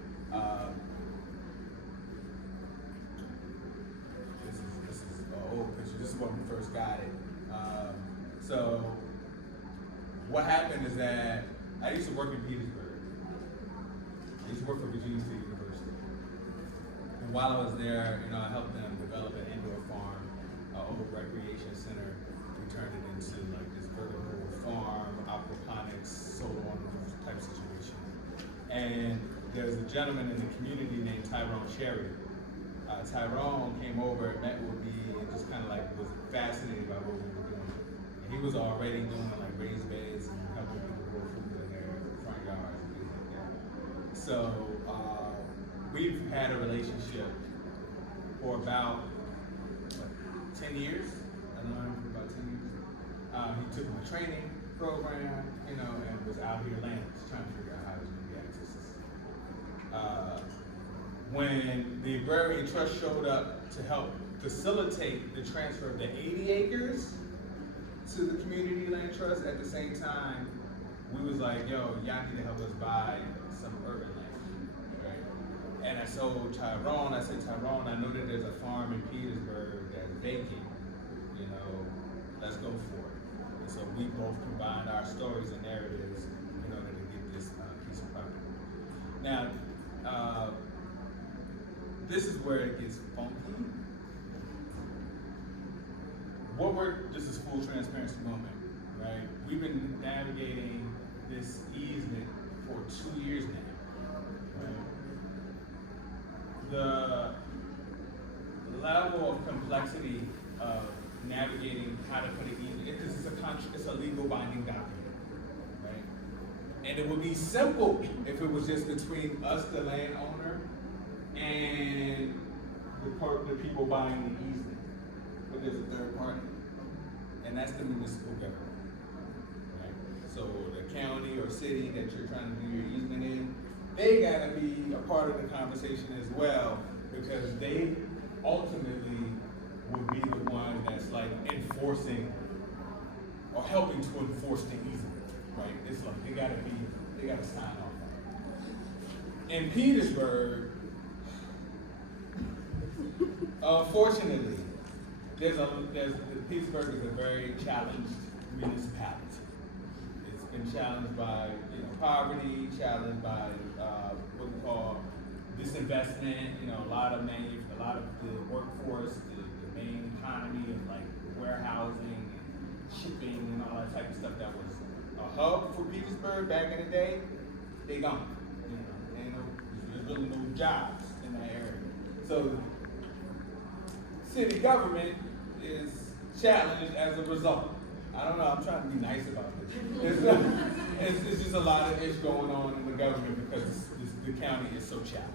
This is an old picture. This is when we first got it. So what happened is that I used to work in Petersburg. I used to work for Virginia State University. And while I was there, I helped them develop an indoor farm, old recreation center. We turned it into like this vertical farm, aquaponics, solar on the roof type situation. And there's a gentleman in the community named Tyrone Cherry. Tyrone came over and met with me and just kind of like was fascinated by what we were doing. And he was already doing like raised beds and helping people grow food in their front yards and things like that. So we've had a relationship for about 10 years. I know him for about 10 years. He took my training program, and was out here landing, just trying to figure out how he was going to be access this. When the Agrarian Trust showed up to help facilitate the transfer of the 80 acres to the Community Land Trust, at the same time, we was like, yo, y'all need to help us buy some urban land, right? And I told Tyrone, I said, Tyrone, I know that there's a farm in Petersburg that's vacant, let's go for it. And so we both combined our stories and narratives in order to get this piece of property. Now, this is where it gets funky. This is full transparency moment, right? We've been navigating this easement for 2 years now, right? The level of complexity of navigating how to put an easement, because it's a legal binding document, right? And it would be simple if it was just between us, the landowner, and the people buying the easement. But there's a third party, and that's the municipal government, right? So the county or city that you're trying to do your easement in, they gotta be a part of the conversation as well, because they ultimately would be the one that's like enforcing or helping to enforce the easement. right? It's like, they gotta sign off on it. In Petersburg, unfortunately, Petersburg is a very challenged municipality. It's been challenged by, poverty, challenged by, what we call disinvestment, a lot of the workforce, the main economy of like warehousing and shipping and all that type of stuff that was a hub for Petersburg back in the day, they gone. There's really no jobs in that area. So city government is challenged as a result. I don't know, I'm trying to be nice about this. It's just a lot of ish going on in the government because the county is so challenged.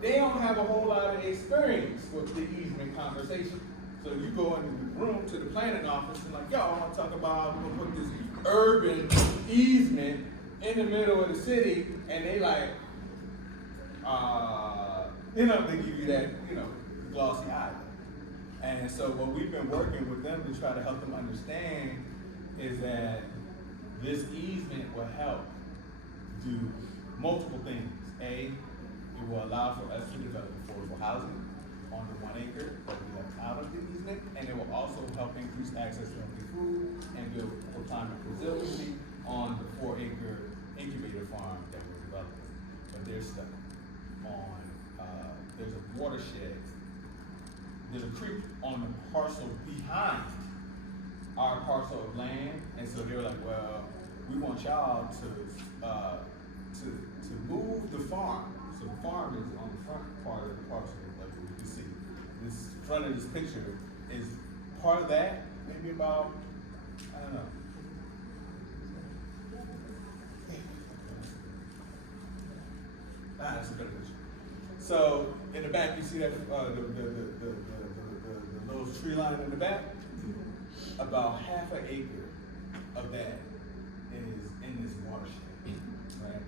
They don't have a whole lot of experience with the easement conversation. So you go into the room to the planning office and like, yo, I want to talk about how we're gonna put this urban easement in the middle of the city, and they like, they give you that, glossy eye. And so what we've been working with them to try to help them understand is that this easement will help do multiple things. A, it will allow for us to develop affordable housing on the 1 acre that we left out of the easement, and it will also help increase access to healthy food and build for climate resiliency on the 4-acre incubator farm that we're developing. But they're stuck on, there's a watershed, there's a creek on the parcel behind our parcel of land, and so they were like, well, we want y'all to move the farm. So the farm is on the front part of the parcel, like you can see. This front of this picture is part of that, maybe about, I don't know. That's a better picture. So in the back, you see that the little tree line in the back. About half an acre of that is in this watershed, right?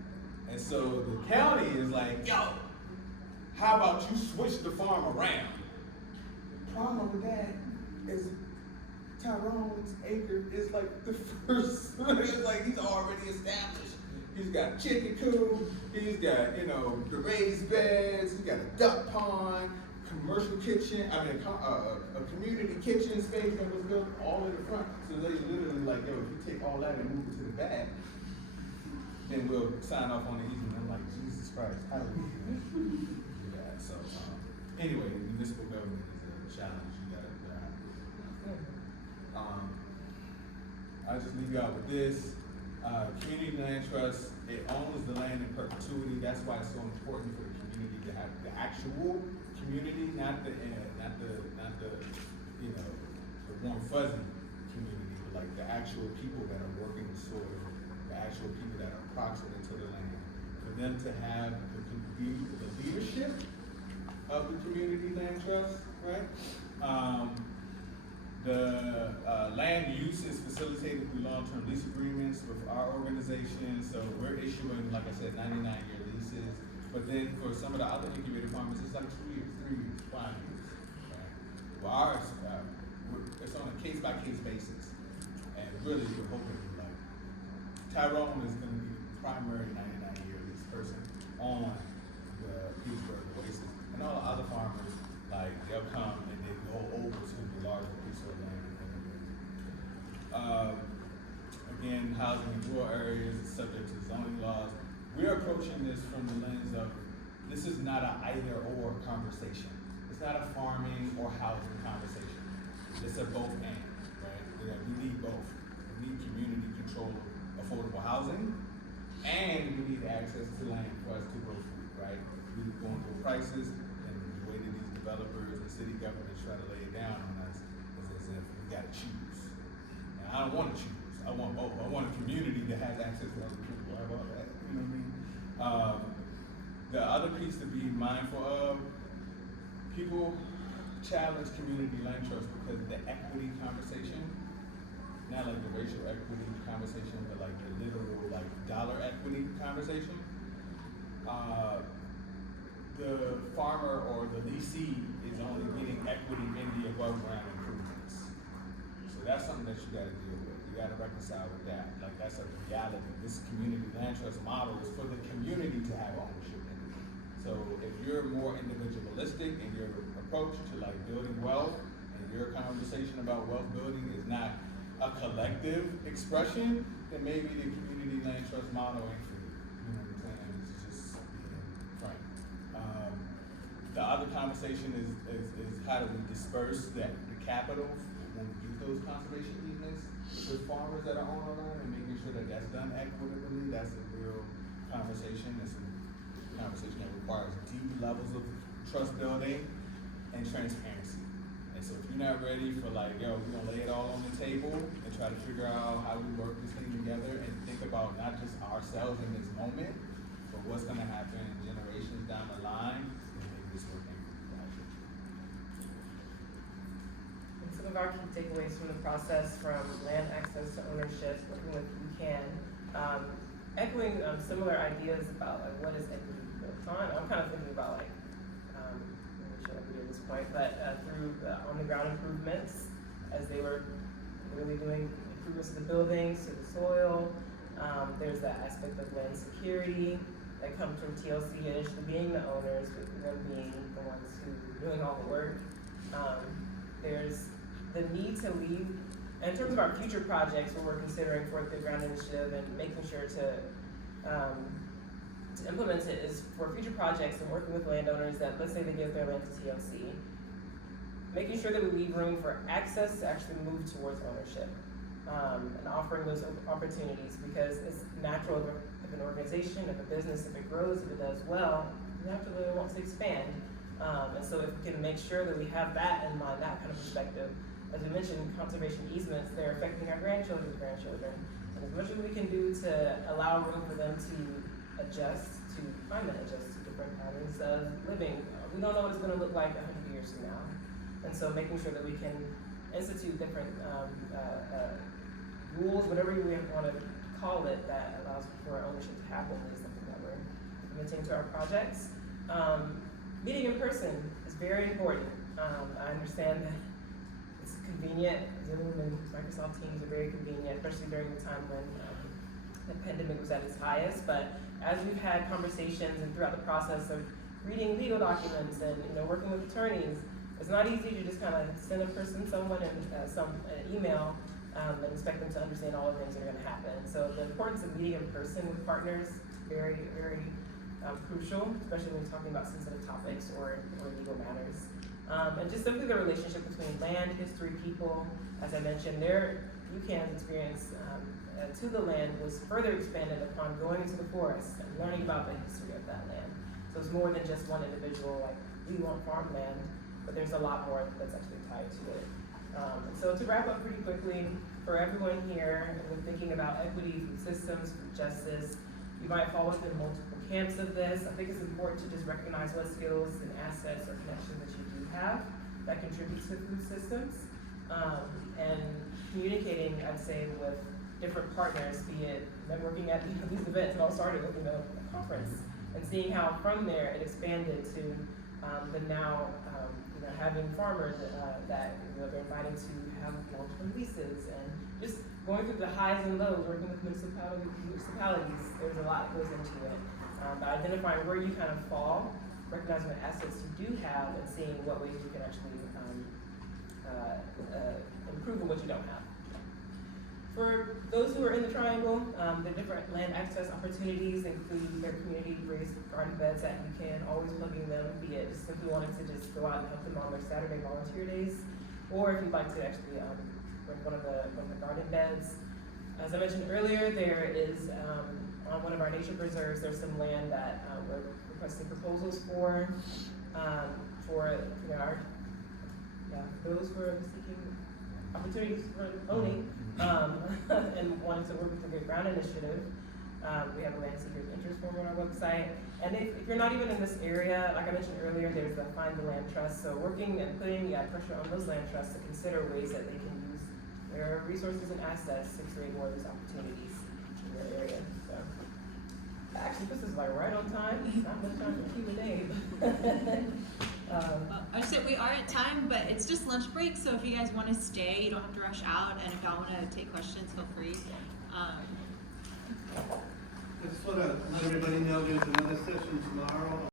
And so the county is like, yo, how about you switch the farm around? The problem with that is Tyrone's acre is like the first, it's like he's already established. He's got a chicken coop, he's got, the raised beds, he's got a duck pond, commercial kitchen, a community kitchen space that was built all in the front. So they literally like, yo, if you take all that and move it to the back, then we'll sign off on the easement. I'm like, Jesus Christ, how do we do that? So, anyway, municipal government is a challenge you gotta I'll just leave you out with this. Community land trust, it owns the land in perpetuity. That's why it's so important for the community to have the actual community, not the warm fuzzy community, but like the actual people that are working the soil, the actual people that are proximate to the land, for them to have the leadership of the community land trust, right? The land use is facilitated through long-term lease agreements with our organization. So we're issuing, like I said, 99-year leases. But then for some of the other incubator farmers, it's like 2 years, 3 years, 5 years. Right? Well, ours, it's on a case-by-case basis. And really, we're hoping like Tyrone is going to be the primary 99-year lease person on the Petersburg Oasis. And all the other farmers, like they'll come and they go over to the larger piece of land. Again, housing in rural areas is subject to zoning laws. We're approaching this from the lens of, this is not an either or conversation. It's not a farming or housing conversation. It's a both and, right? We need both. We need community control of affordable housing, and we need access to land for us to grow food, right? We're going through prices, and the way that these developers and city governments try to lay it down on us is as if we gotta choose. And I don't want to choose. I want both. I want a community that has access to other people. I want that. You know what I mean? The other piece to be mindful of, people challenge community land trust because of the equity conversation, not like the racial equity conversation, but like the literal like dollar equity conversation. The farmer or the leasee is only getting equity in the above ground improvements. So that's something that you gotta deal with. we gotta reconcile with that. Like, that's a reality. This community land trust model is for the community to have ownership in it. So if you're more individualistic in your approach to like building wealth, and your conversation about wealth building is not a collective expression, then maybe the community land trust model ain't for you. You know what I'm saying? It's just being frank. The other conversation is how do we disperse the capital when we use those conservation easements with farmers that are on our land, and making sure that that's done equitably. That's a real conversation. It's a conversation that requires deep levels of trust building and transparency. And so if you're not ready for like, yo, we're gonna lay it all on the table and try to figure out how we work this thing together and think about not just ourselves in this moment, but what's gonna happen generations down the line, then maybe this work ain't right. And some of our key takeaways from the process, from land access to ownership, working with UCAN, echoing similar ideas about like what is equity built on. I'm kind of thinking about like, I'm sure I agree at this point, but through on the ground improvements, as they were really doing improvements to the buildings, to the soil. There's that aspect of land security that comes from TLC initially being the owners, but them being the ones who are doing all the work. There's the need to leave, in terms of our future projects, what we're considering for the ground initiative and making sure to implement it is for future projects and working with landowners that, let's say they give their land to TLC, making sure that we leave room for access to actually move towards ownership, and offering those opportunities, because it's natural if an organization, if a business, if it grows, if it does well, naturally it wants to expand. And so if we can make sure that we have that in mind, that kind of perspective. As we mentioned, conservation easements, they're affecting our grandchildren's grandchildren. And as much as we can do to allow room for them to adjust, to climate adjust to different patterns of living, we don't know what it's gonna look like 100 years from now. And so making sure that we can institute different rules, whatever we want to call it, that allows for ownership to happen is something that we're implementing to our projects. Meeting in person is very important. I understand that it's convenient. Zoom and Microsoft Teams are very convenient, especially during the time when the pandemic was at its highest. But as we've had conversations and throughout the process of reading legal documents and working with attorneys, it's not easy to just kind of send a person someone an email and expect them to understand all the things that are going to happen. So the importance of meeting in person with partners is very, very crucial, especially when you're talking about sensitive topics or legal matters. And just simply the relationship between land, history, people. As I mentioned, UCAN's experience to the land was further expanded upon going into the forest and learning about the history of that land. So it's more than just one individual, like we want farmland, but there's a lot more that's actually tied to it. So to wrap up pretty quickly, for everyone here, when thinking about equity, food systems, food justice, you might fall within multiple camps of this. I think it's important to just recognize what skills and assets or connections that you do have that contribute to food systems, and communicating, I'd say, with different partners, be it networking at these events. It all started with a conference, and seeing how from there it expanded to the now having farmers that they're inviting to have long-term leases, and just going through the highs and lows, working with municipalities. There's a lot that goes into it. But identifying where you kind of fall, recognizing what assets you do have, and seeing what ways you can actually improve on what you don't have. For those who are in the triangle, the different land access opportunities include their community raised garden beds that you can always plugging them, be it just simply wanting to just go out and help them on their Saturday volunteer days, or if you'd like to actually rent one of the garden beds. As I mentioned earlier, there is on one of our nature preserves, there's some land that we're requesting proposals for those who are seeking opportunities for owning and wanting to work with the Great Brown Initiative. We have a land seekers interest form on our website. And if you're not even in this area, like I mentioned earlier, there's the Find the Land Trust. So working and putting pressure on those land trusts to consider ways that they can use their resources and assets to create more of these opportunities in their area. So actually, this is like right on time. Not much time for Q&A. I said we are at time, but it's just lunch break, so if you guys want to stay, you don't have to rush out, and if y'all want to take questions, feel free. I just want to let everybody know there's another session tomorrow.